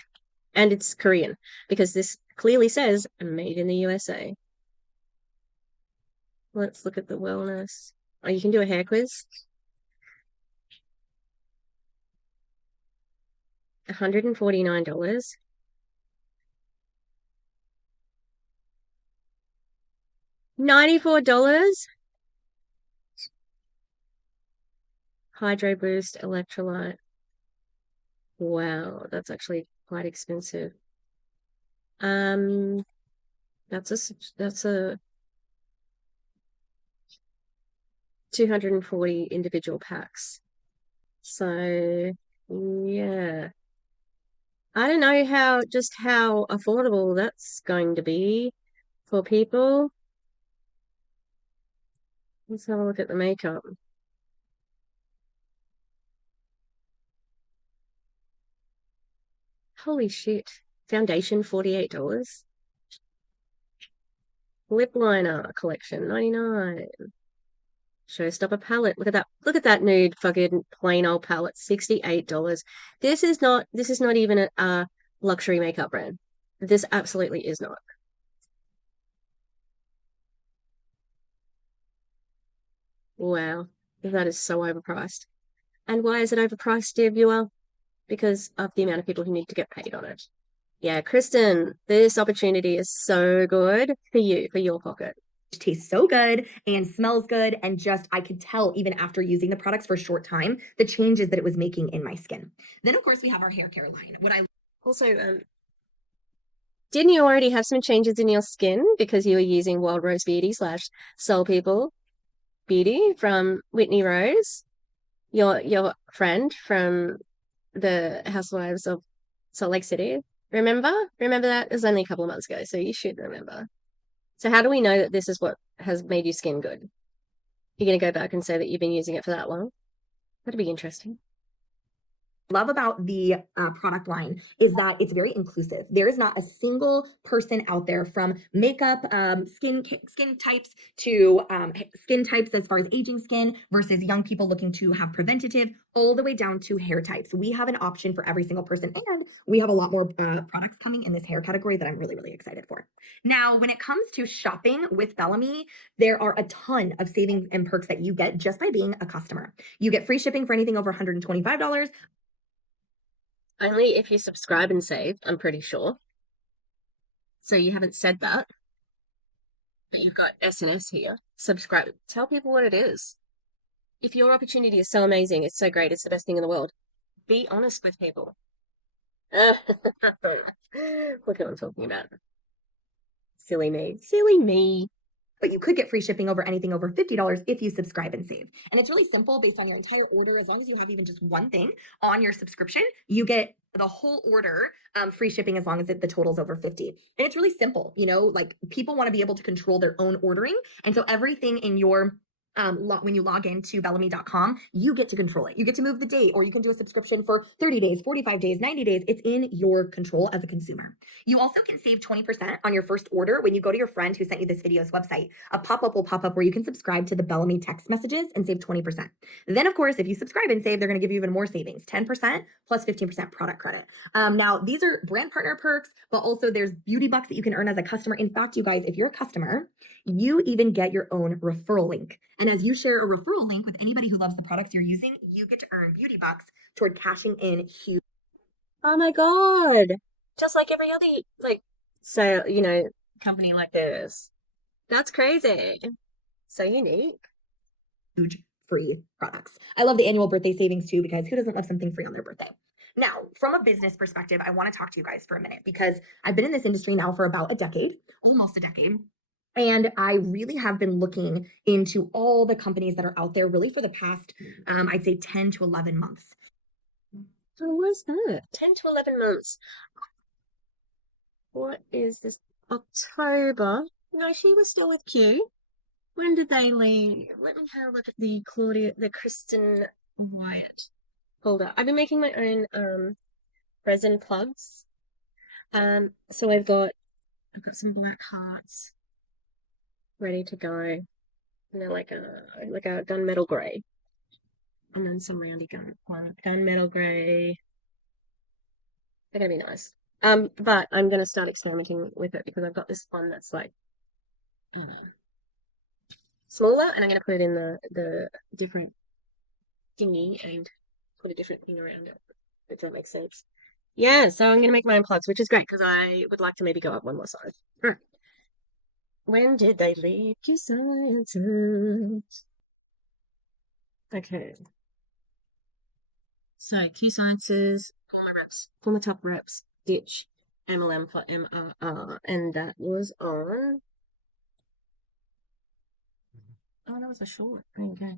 and it's Korean because this clearly says made in the USA. Let's look at the wellness. Oh, you can do a hair quiz. $149. $94. Hydro Boost Electrolyte. Wow, that's actually quite expensive. Um, that's a 240 individual packs. So yeah. I don't know how affordable that's going to be for people. Let's have a look at the makeup. Holy shit. Foundation, $48. Lip liner collection, 99. Showstopper palette. Look at that. Look at that nude fucking plain old palette. $68. This is not even a luxury makeup brand. This absolutely is not. Wow. That is so overpriced. And why is it overpriced, dear viewer? Because of the amount of people who need to get paid on it. Yeah, Kristen, this opportunity is so good for you, for your pocket. Tastes so good and smells good, and just I could tell even after using the products for a short time the changes that it was making in my skin. Then of course we have our hair care line. What I Also, didn't you already have some changes in your skin because you were using Wild Rose Beauty / Soul People Beauty from Whitney Rose, your friend from the Housewives of Salt Lake City? Remember? Remember that? It was only a couple of months ago, so you should remember. So how do we know that this is what has made your skin good? You're going to go back and say that you've been using it for that long? That'd be interesting. love about the product line is that it's very inclusive. There is not a single person out there, from makeup, skin types to skin types as far as aging skin versus young people looking to have preventative, all the way down to hair types. We have an option for every single person, and we have a lot more products coming in this hair category that I'm really, really excited for. Now, when it comes to shopping with Bellamy, there are a ton of savings and perks that you get just by being a customer. You get free shipping for anything over $125. Only if you subscribe and save, I'm pretty sure. So you haven't said that, but you've got SNS here. Subscribe. Tell people what it is. If your opportunity is so amazing, it's so great, it's the best thing in the world, be honest with people. Look what I'm talking about. Silly me. Silly me. But you could get free shipping over anything over $50 if you subscribe and save. And it's really simple based on your entire order. As long as you have even just one thing on your subscription, you get the whole order free shipping as long as the total's over 50. And it's really simple. You know, like, people want to be able to control their own ordering. And so everything in your when you log into bellamy.com, you get to control it. You get to move the date, or you can do a subscription for 30 days, 45 days, 90 days. It's in your control as a consumer. You also can save 20% on your first order when you go to your friend who sent you this video's website. A pop-up will pop up where you can subscribe to the Bellamy text messages and save 20%. Then, of course, if you subscribe and save, they're going to give you even more savings, 10% plus 15% product credit. Now, these are brand partner perks, but also there's beauty bucks that you can earn as a customer. In fact, you guys, if you're a customer, you even get your own referral link. And as you share a referral link with anybody who loves the products you're using, you get to earn beauty bucks toward cashing in huge. Oh my God. Just like every other, like, so, you know, company like this. That's crazy. So unique. Huge free products. I love the annual birthday savings too, because who doesn't love something free on their birthday? Now, from a business perspective, I want to talk to you guys for a minute, because I've been in this industry now for about a decade, almost a decade. And I really have been looking into all the companies that are out there really for the past, I'd say 10 to 11 months. When was that? 10 to 11 months. What is this? October? No, she was still with Q. When did they leave? Let me have a look at the Kristen Wyatt folder. I've been making my own resin plugs. So I've got some black hearts ready to go. And they're like a gunmetal grey. And then some roundy gunmetal grey. They're gonna be nice. But I'm gonna start experimenting with it because I've got this one that's like smaller, and I'm gonna put it in the different thingy and put a different thing around it, if that makes sense. Yeah, so I'm gonna make my own plugs, which is great because I would like to maybe go up one more size. When did they leave Q Sciences? Okay. So Q Sciences, former top reps, ditch, MLM for MRR, and that was on. Oh, that was a short. Okay.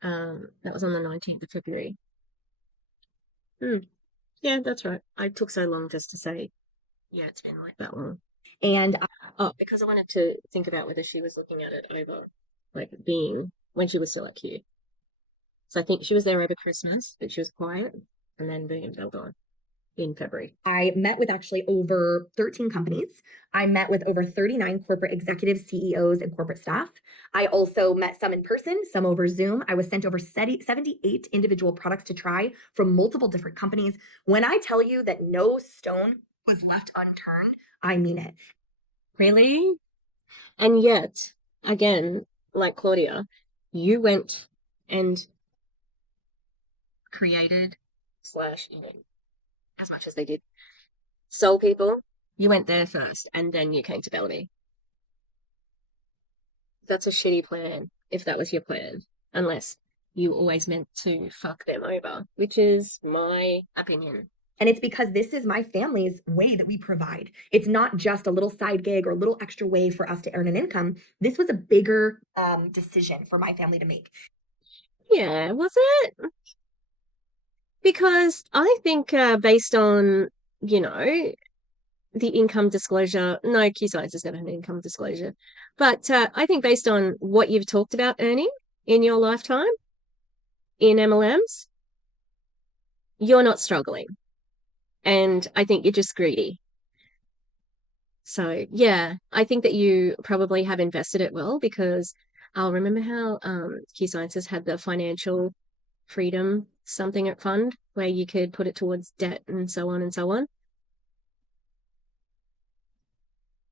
That was on the 19th of February. Yeah, that's right. I took so long just to say, yeah, it's been like that long. And because I wanted to think about whether she was looking at it over, like, being when she was still at Q. So I think she was there over Christmas, but she was quiet, and then boom, they're gone in February. I met with actually over 13 companies. I met with over 39 corporate executives, CEOs, and corporate staff. I also met some in person, some over Zoom. I was sent over 78 individual products to try from multiple different companies. When I tell you that no stone was left unturned, I mean it. Really? And yet, again, like Claudia, you went and created / as much as they did soul people, you went there first and then you came to Bellamy. That's a shitty plan if that was your plan, unless you always meant to fuck them over, which is my opinion. And it's because this is my family's way that we provide. It's not just a little side gig or a little extra way for us to earn an income. This was a bigger decision for my family to make. Yeah, was it? Because I think based on, the income disclosure, no, Q Science has never had an income disclosure, but I think based on what you've talked about earning in your lifetime in MLMs, you're not struggling. And I think you're just greedy. So yeah, I think that you probably have invested it well, because I'll remember how Key Sciences had the financial freedom something at fund where you could put it towards debt and so on and so on.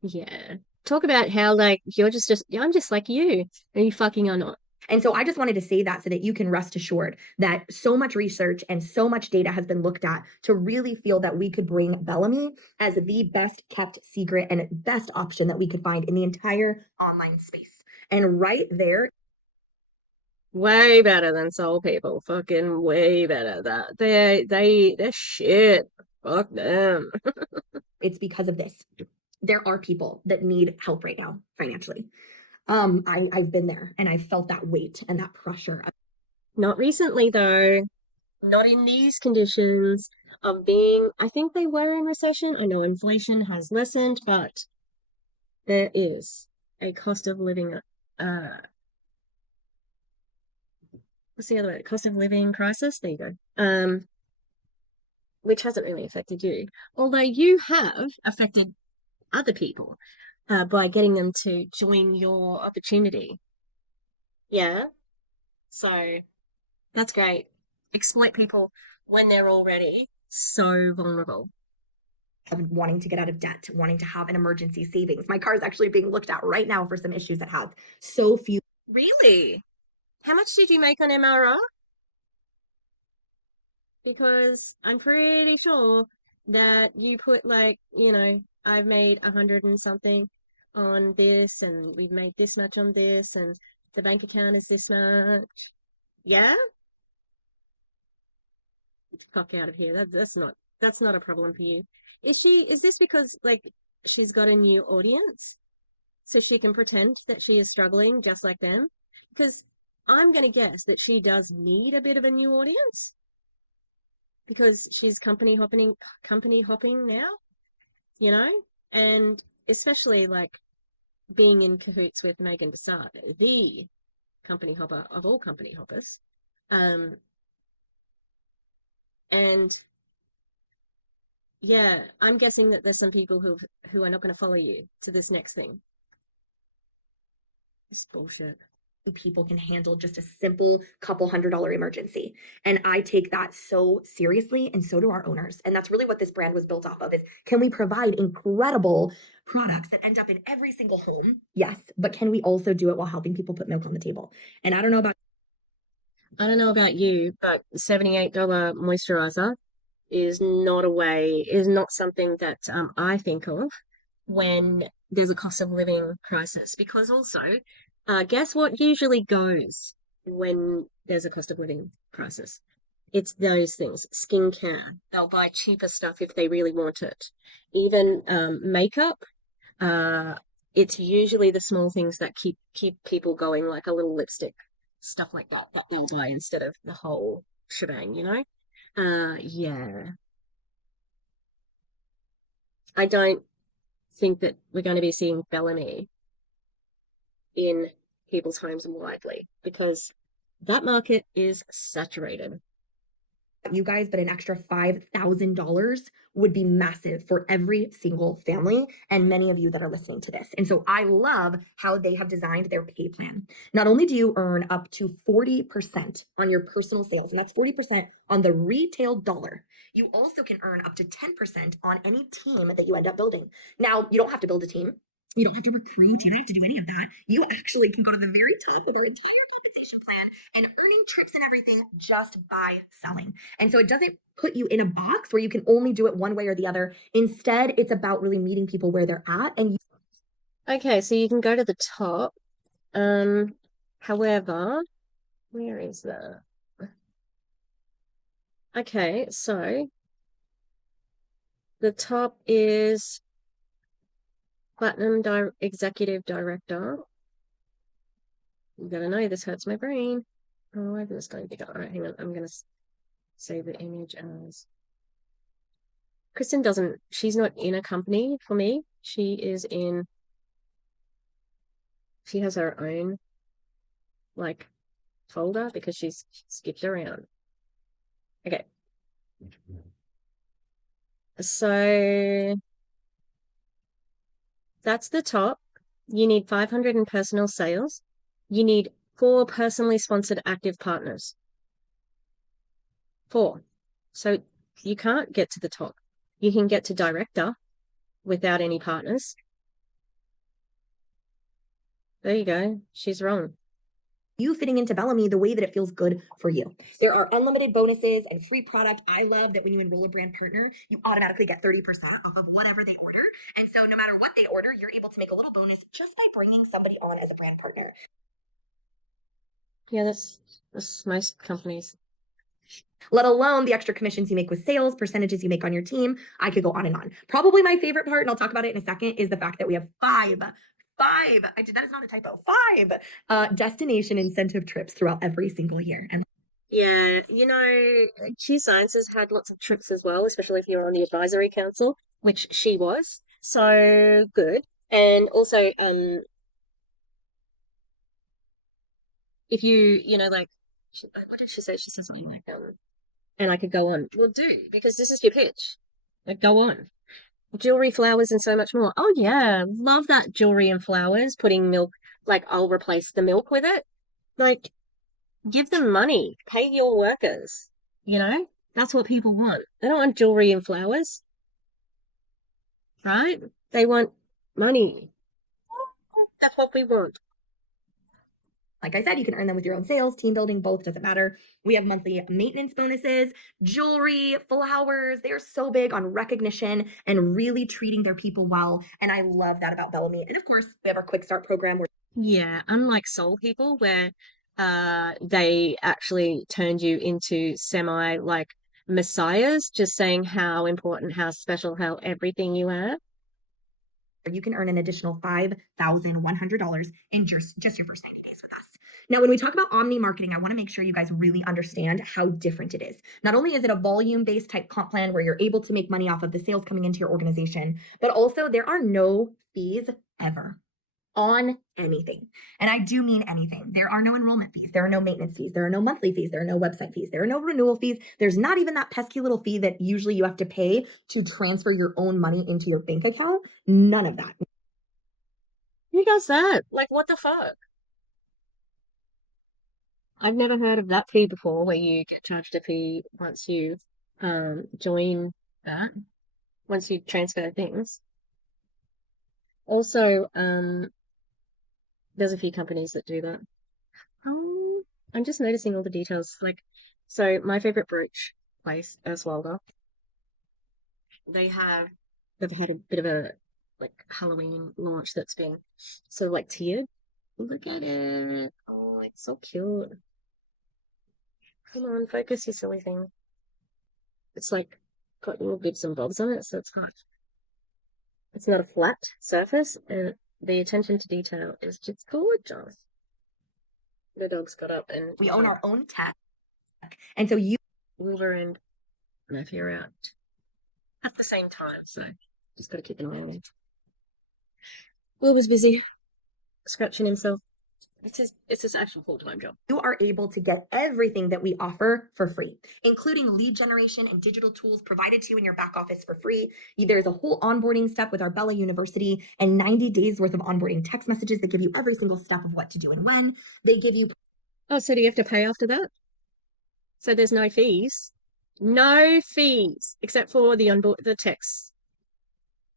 Yeah. Talk about how like I'm just like you, and you fucking are not. And so I just wanted to say that so that you can rest assured that so much research and so much data has been looked at to really feel that we could bring BELLAME as the best kept secret and best option that we could find in the entire online space. And right there, Way better than Soul People. Fucking way better. That they're shit. Fuck them. it's because of this. There are people that need help right now financially. I've been there and I felt that weight and that pressure. Not recently though. Not in these conditions of being, I think they were in recession. I know inflation has lessened, but there is a cost of living, what's the other word? Cost of living crisis. There you go. Which hasn't really affected you, although you have affected other people, by getting them to join your opportunity. Yeah. So that's great. Exploit people when they're already so vulnerable. Of wanting to get out of debt, wanting to have an emergency savings. My car is actually being looked at right now for some issues that have so few. Really? How much did you make on MRR? Because I'm pretty sure that you put like, I've made 100 and something on this, and we've made this much on this, and the bank account is this much. Yeah? Fuck out of here. That's not a problem for you. Is this because like she's got a new audience? So she can pretend that she is struggling just like them? Because I'm going to guess that she does need a bit of a new audience, because she's company hopping now, you know? And especially like being in cahoots with Megan Bassard, the company hopper of all company hoppers. Um, and yeah, I'm guessing that there's some people who are not going to follow you to this next thing. It's bullshit. People can handle just a simple couple $100 emergency. And I take that so seriously, and so do our owners. And that's really what this brand was built off of: is can we provide incredible products that end up in every single home? Yes, but can we also do it while helping people put milk on the table? And I don't know about you, but $78 moisturizer is not something that I think of when there's a cost of living crisis. Because also, guess what usually goes when there's a cost of living crisis? It's those things. Skincare. They'll buy cheaper stuff if they really want it. Even makeup. Uh, it's usually the small things that keep people going, like a little lipstick, stuff like that, that they'll buy instead of the whole shebang, you know? Yeah. I don't think that we're going to be seeing Bellamy in people's homes widely, because that market is saturated. you guys, but an extra $5,000 would be massive for every single family and many of you that are listening to this. And so I love how they have designed their pay plan. Not only do you earn up to 40% on your personal sales, and that's 40% on the retail dollar, you also can earn up to 10% on any team that you end up building. Now, you don't have to build a team. You don't have to recruit. You don't have to do any of that. You actually can go to the very top of their entire compensation plan and earning trips and everything just by selling. And so it doesn't put you in a box where you can only do it one way or the other. Instead, it's about really meeting people where they're at. And Okay, so you can go to the top. However, where is that? Okay, so the top is Platinum Executive Director. You gotta know, this hurts my brain. Oh, I'm just going to go. All right, hang on. I'm gonna save the image as Kristen doesn't. She's not in a company for me. She has her own like folder because she's skipped around. Okay, So that's the top. You need 500 in personal sales. You need 4 personally sponsored active partners. 4. So you can't get to the top. You can get to director without any partners. There you go. She's wrong. You fitting into Bellamy the way that it feels good for you. There are unlimited bonuses and free product. I love that when you enroll a brand partner, you automatically get 30% off of whatever they order. And so no matter what they order, you're able to make a little bonus just by bringing somebody on as a brand partner. Yeah, that's most companies. Let alone the extra commissions you make with sales, percentages you make on your team. I could go on and on. Probably my favorite part, and I'll talk about it in a second, is the fact that we have five, that is not a typo, 5 destination incentive trips throughout every single year. And Yeah, you know, Q Science has had lots of trips as well, especially if you're on the advisory council, which she was. So good. And also, if you know, like, what did she say? She said something like, and I could go on. Well, do, because this is your pitch. Like, go on. Jewelry, flowers, and so much more. Oh, yeah. Love that jewelry and flowers, putting milk, like, I'll replace the milk with it. Like, give them money. Pay your workers. You know? That's what people want. They don't want jewelry and flowers, right? They want money. That's what we want. like I said, you can earn them with your own sales, team building, both, doesn't matter. We have monthly maintenance bonuses, jewelry, flowers. They are so big on recognition and really treating their people well. And I love that about Bellamy. And of course, we have our quick start program where Yeah, unlike Soul People, where they actually turned you into semi like messiahs, just saying how important, how special, how everything you are. you can earn an additional $5,100 in just your first 90 days with us. Now, when we talk about omni marketing, I want to make sure you guys really understand how different it is. Not only is it a volume-based type comp plan where you're able to make money off of the sales coming into your organization, but also there are no fees ever on anything. And I do mean anything. There are no enrollment fees. There are no maintenance fees. There are no monthly fees. There are no website fees. There are no renewal fees. There's not even that pesky little fee that usually you have to pay to transfer your own money into your bank account. None of that. Who does that? Like, what the fuck? I've never heard of that fee before, where you get charged a fee once you join that, once you transfer things. Also, there's a few companies that do that. I'm just noticing all the details. Like, so my favorite brooch place, Erswalder, they've had a bit of a like Halloween launch that's been sort of like tiered. Look at it. Oh, it's so cute. Come on, focus, you silly thing. It's like got little bits and bobs on it, so it's not a flat surface, and the attention to detail is just gorgeous. The dogs got up and We own our own tech. And so you Wilbur and Matthew are out at the same time, so just got to keep an eye on him. Wilbur's busy scratching himself. It's his actual full-time job. You are able to get everything that we offer for free, including lead generation and digital tools provided to you in your back office for free. There's a whole onboarding step with our Bella University and 90 days worth of onboarding text messages that give you every single step of what to do and when. They give you Oh, so do you have to pay after that? So there's no fees? No fees, except for the text.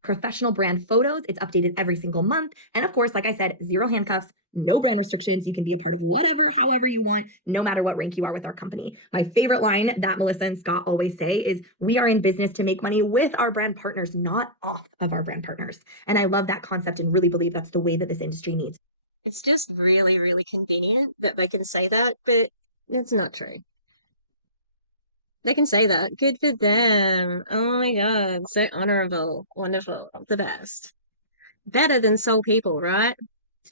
professional brand photos. It's updated every single month. And of course, like I said, 0 handcuffs, no brand restrictions. You can be a part of whatever, however you want, no matter what rank you are with our company. My favorite line that Melissa and Scott always say is, we are in business to make money with our brand partners, not off of our brand partners. And I love that concept and really believe that's the way that this industry needs. It's just really, really convenient that they can say that, but that's not true. They can say that. Good for them. Oh my God. So honorable. Wonderful. The best. Better than Soul People, right?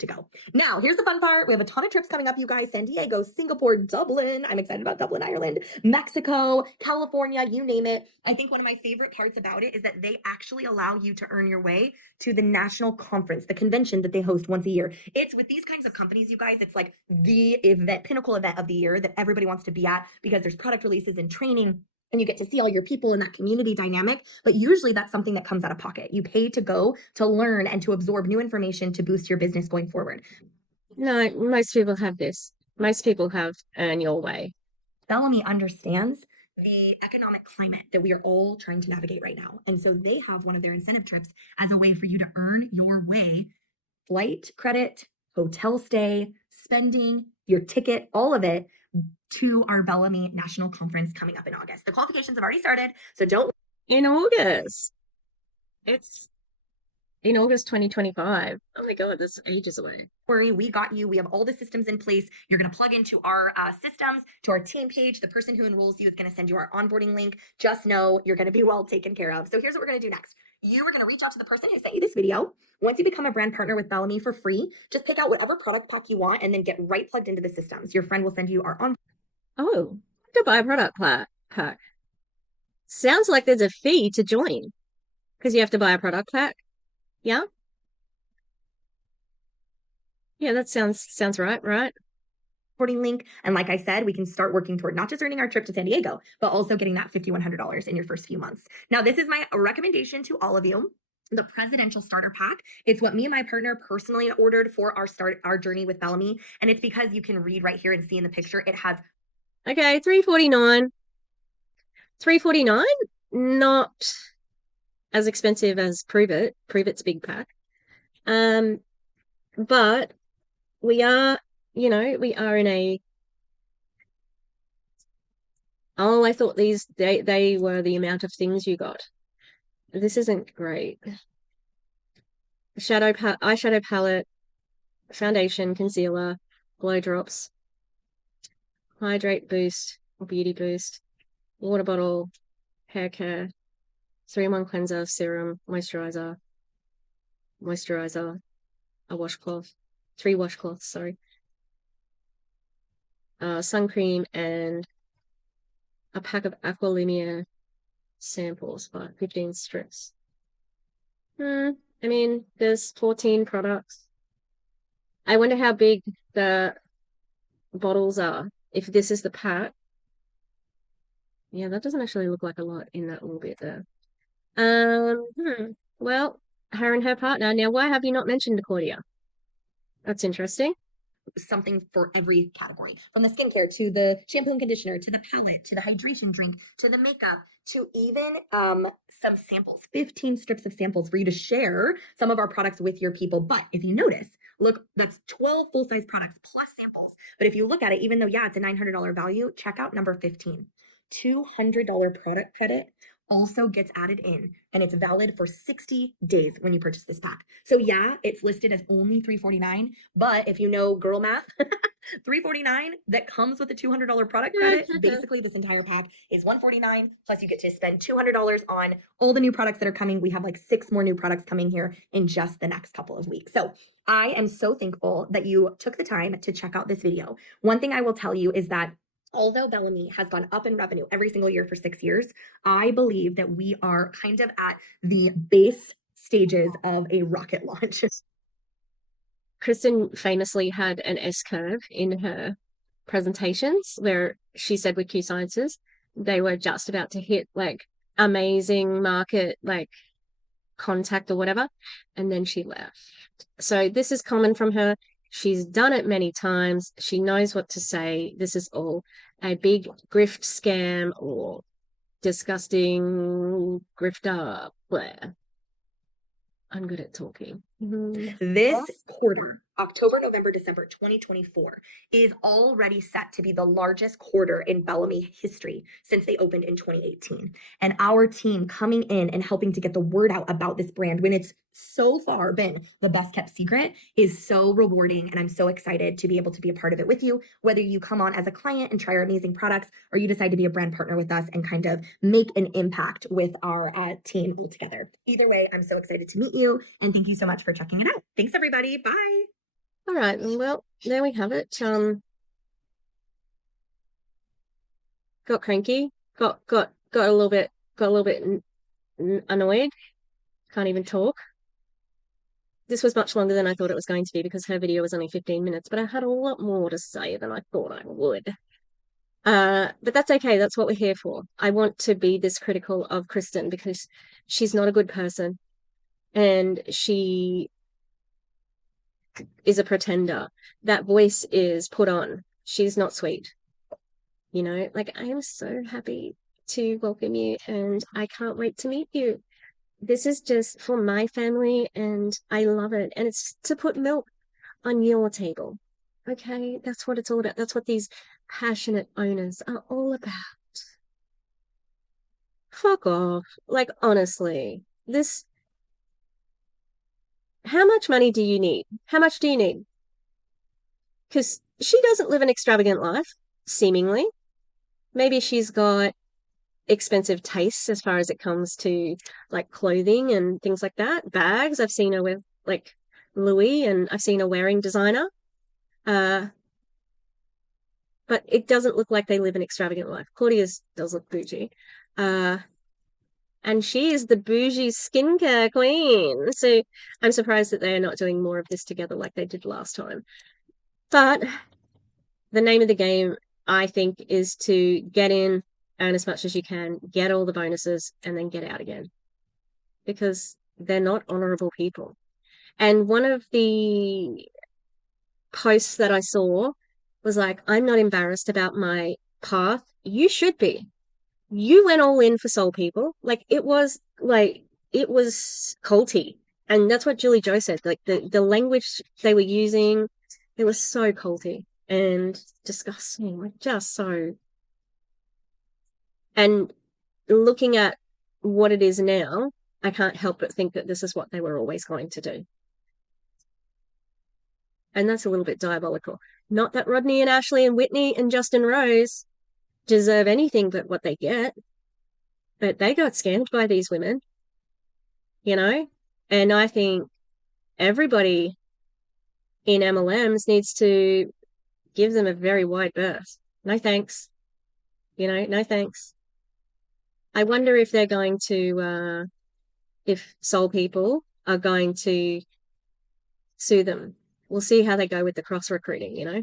To go. Now, here's the fun part. We have a ton of trips coming up, you guys. San Diego, Singapore, Dublin. I'm excited about Dublin, Ireland, Mexico, California, you name it. I think one of my favorite parts about it is that they actually allow you to earn your way to the national conference, the convention that they host once a year. It's with these kinds of companies, you guys, it's like the event, pinnacle event of the year that everybody wants to be at because there's product releases and training and you get to see all your people in that community dynamic. But usually that's something that comes out of pocket. You pay to go to learn and to absorb new information to boost your business going forward. No, most people have this. Most people have earn your way. BELLAME understands the economic climate that we are all trying to navigate right now. And so they have one of their incentive trips as a way for you to earn your way: flight credit, hotel stay, spending, your ticket, all of it, to our BELLAME National Conference coming up in August. The qualifications have already started, so don't. In August. It's in August 2025. Oh my God, that's ages away. Worry, we got you. We have all the systems in place. You're going to plug into our systems, to our team page. The person who enrolls you is going to send you our onboarding link. Just know you're going to be well taken care of. So here's what we're going to do next. You are going to reach out to the person who sent you this video. Once you become a brand partner with BELLAME for free, just pick out whatever product pack you want and then get right plugged into the systems. Your friend will send you our Oh, to buy a product pack. Sounds like there's a fee to join because you have to buy a product pack. Yeah. Yeah, that sounds right. onboarding link. And like I said, we can start working toward not just earning our trip to San Diego, but also getting that $5,100 in your first few months. Now, this is my recommendation to all of you. The presidential starter pack. It's what me and my partner personally ordered for our journey with BELLAME. And it's because you can read right here and see in the picture, it has. Okay, $349. $349, not as expensive as Prove It. Prove It's big pack. But we are in a, oh, I thought they were the amount of things you got. This isn't great. Eyeshadow palette, foundation, concealer, glow drops, hydrate boost or beauty boost, water bottle, hair care, 3-in-1 cleanser, serum, moisturizer, a washcloth, 3 washcloths, sorry, sun cream, and a pack of Aqualumiere samples, by 15 strips. I mean, there's 14 products. I wonder how big the bottles are. If this is the pack. Yeah, that doesn't actually look like a lot in that little bit there. Well, her and her partner. Now, why have you not mentioned Accordia? That's interesting. Something for every category, from the skincare to the shampoo and conditioner to the palette to the hydration drink to the makeup to even some samples. 15 strips of samples for you to share some of our products with your people. But if you notice, look, that's 12 full-size products plus samples. But if you look at it, even though, yeah, it's a $900 value, check out number 15. $200 product credit also gets added in, and it's valid for 60 days when you purchase this pack. So yeah, it's listed as only $349, but if you know girl math, $349 that comes with a $200 product credit. Basically, this entire pack is $149, plus you get to spend $200 on all the new products that are coming. We have like 6 more new products coming here in just the next couple of weeks. So I am so thankful that you took the time to check out this video. One thing I will tell you is that although BELLAME has gone up in revenue every single year for 6 years, I believe that we are kind of at the base stages of a rocket launch. Kristen famously had an S-curve in her presentations where she said with Q Sciences, they were just about to hit like amazing market, like contact or whatever. And then she left. So this is common from her. She's done it many times. She knows what to say. This is all a big grift scam or disgusting grifter. Blair. I'm good at talking. This quarter, October, November, December 2024, is already set to be the largest quarter in BELLAME history since they opened in 2018. And our team coming in and helping to get the word out about this brand when it's so far been the best kept secret is so rewarding. And I'm so excited to be able to be a part of it with you, whether you come on as a client and try our amazing products, or you decide to be a brand partner with us and kind of make an impact with our team altogether. Either way, I'm so excited to meet you, and thank you so much for checking it out. Thanks, everybody. Bye. All right. Well, there we have it. Got cranky. Got a little bit annoyed. Can't even talk. This was much longer than I thought it was going to be because her video was only 15 minutes, but I had a lot more to say than I thought I would. But that's okay. That's what we're here for. I want to be this critical of Kristen because she's not a good person and she is a pretender. That voice is put on. She's not sweet. You know, like I am so happy to welcome you and I can't wait to meet you. This is just for my family and I love it. And it's to put milk on your table. Okay, that's what it's all about. That's what these passionate owners are all about. Fuck off. Like, honestly, this, how much money do you need? How much do you need? Because she doesn't live an extravagant life, seemingly. Maybe she's got expensive tastes as far as it comes to like clothing and things like that. Bags, I've seen her with like Louis and I've seen her wearing designer. Uh, but it doesn't look like they live an extravagant life. Claudia's does look bougie. Uh, and she is the bougie skincare queen. So I'm surprised that they're not doing more of this together like they did last time. But the name of the game, I think, is to get in, earn as much as you can, get all the bonuses, and then get out again. Because they're not honorable people. And one of the posts that I saw was like, I'm not embarrassed about my path. You should be. You went all in for Soul People. It was culty. And that's what Julie Joe said. Like the language they were using, it was so culty and disgusting. Like just so. And looking at what it is now, I can't help but think that this is what they were always going to do. And that's a little bit diabolical. Not that Rodney and Ashley and Whitney and Justin Rose deserve anything but what they get, but they got scammed by these women, you know? And I think everybody in MLMs needs to give them a very wide berth. No thanks. You know, no thanks. I wonder if they're going to, if Soul People are going to sue them. We'll see how they go with the cross recruiting, you know?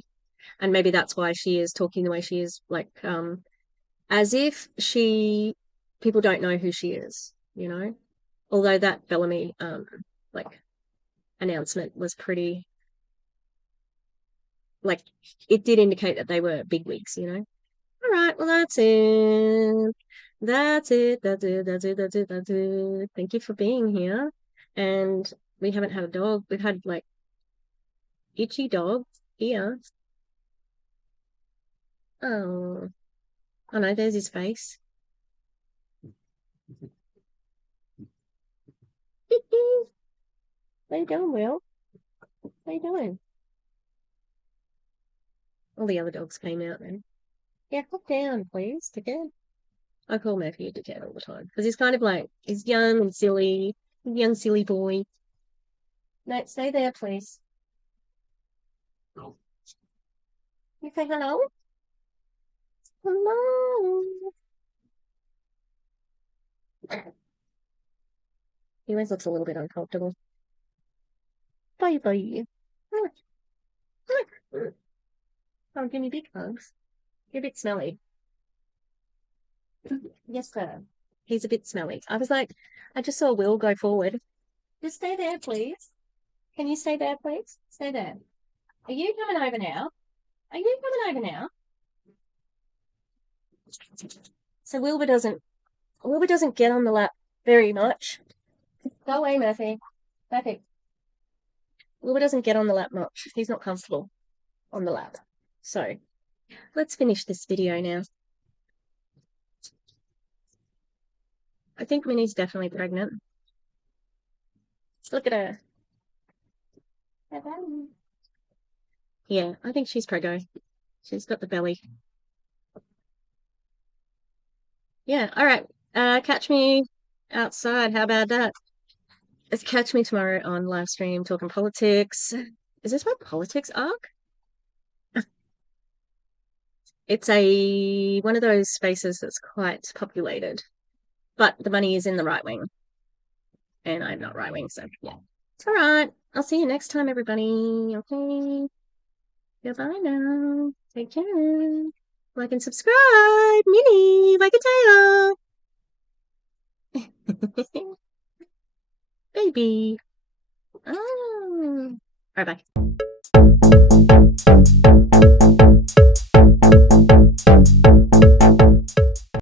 And maybe that's why she is talking the way she is, like, as if people don't know who she is, you know? Although that Bellamy, like, announcement was pretty, like, it did indicate that they were bigwigs, you know? All right, well, that's it. That's it. That's it. That's it. That's it. That's it. Thank you for being here. And we haven't had a dog. We've had, like, itchy dog here. Oh, I know, there's his face. How you doing, Will? How you doing? All the other dogs came out then. Yeah, calm down, please, Dickhead. I call Matthew Dickhead all the time because he's kind of like, he's young and silly, young silly boy. No, stay there, please. You say hello? Hello. He always looks a little bit uncomfortable. Bye bye. Oh, give me big hugs. You're a bit smelly. Yes, sir. He's a bit smelly. I was like, I just saw Will go forward. Just stay there, please. Can you stay there, please? Stay there. Are you coming over now? Are you coming over now? So Wilbur doesn't get on the lap very much. Go away, Murphy. Murphy. Wilbur doesn't get on the lap much. He's not comfortable on the lap. So let's finish this video now. I think Minnie's definitely pregnant. Look at her. Yeah, I think she's preggo. She's got the belly. Yeah, all right. Catch me outside. How about that? Catch me tomorrow on live stream talking politics. Is this my politics arc? It's one of those spaces that's quite populated, but the money is in the right wing, and I'm not right wing, so yeah. It's all right. I'll see you next time, everybody. Okay. Goodbye now. Take care. like and subscribe. Minnie, like a tail. Baby. Oh. Bye bye.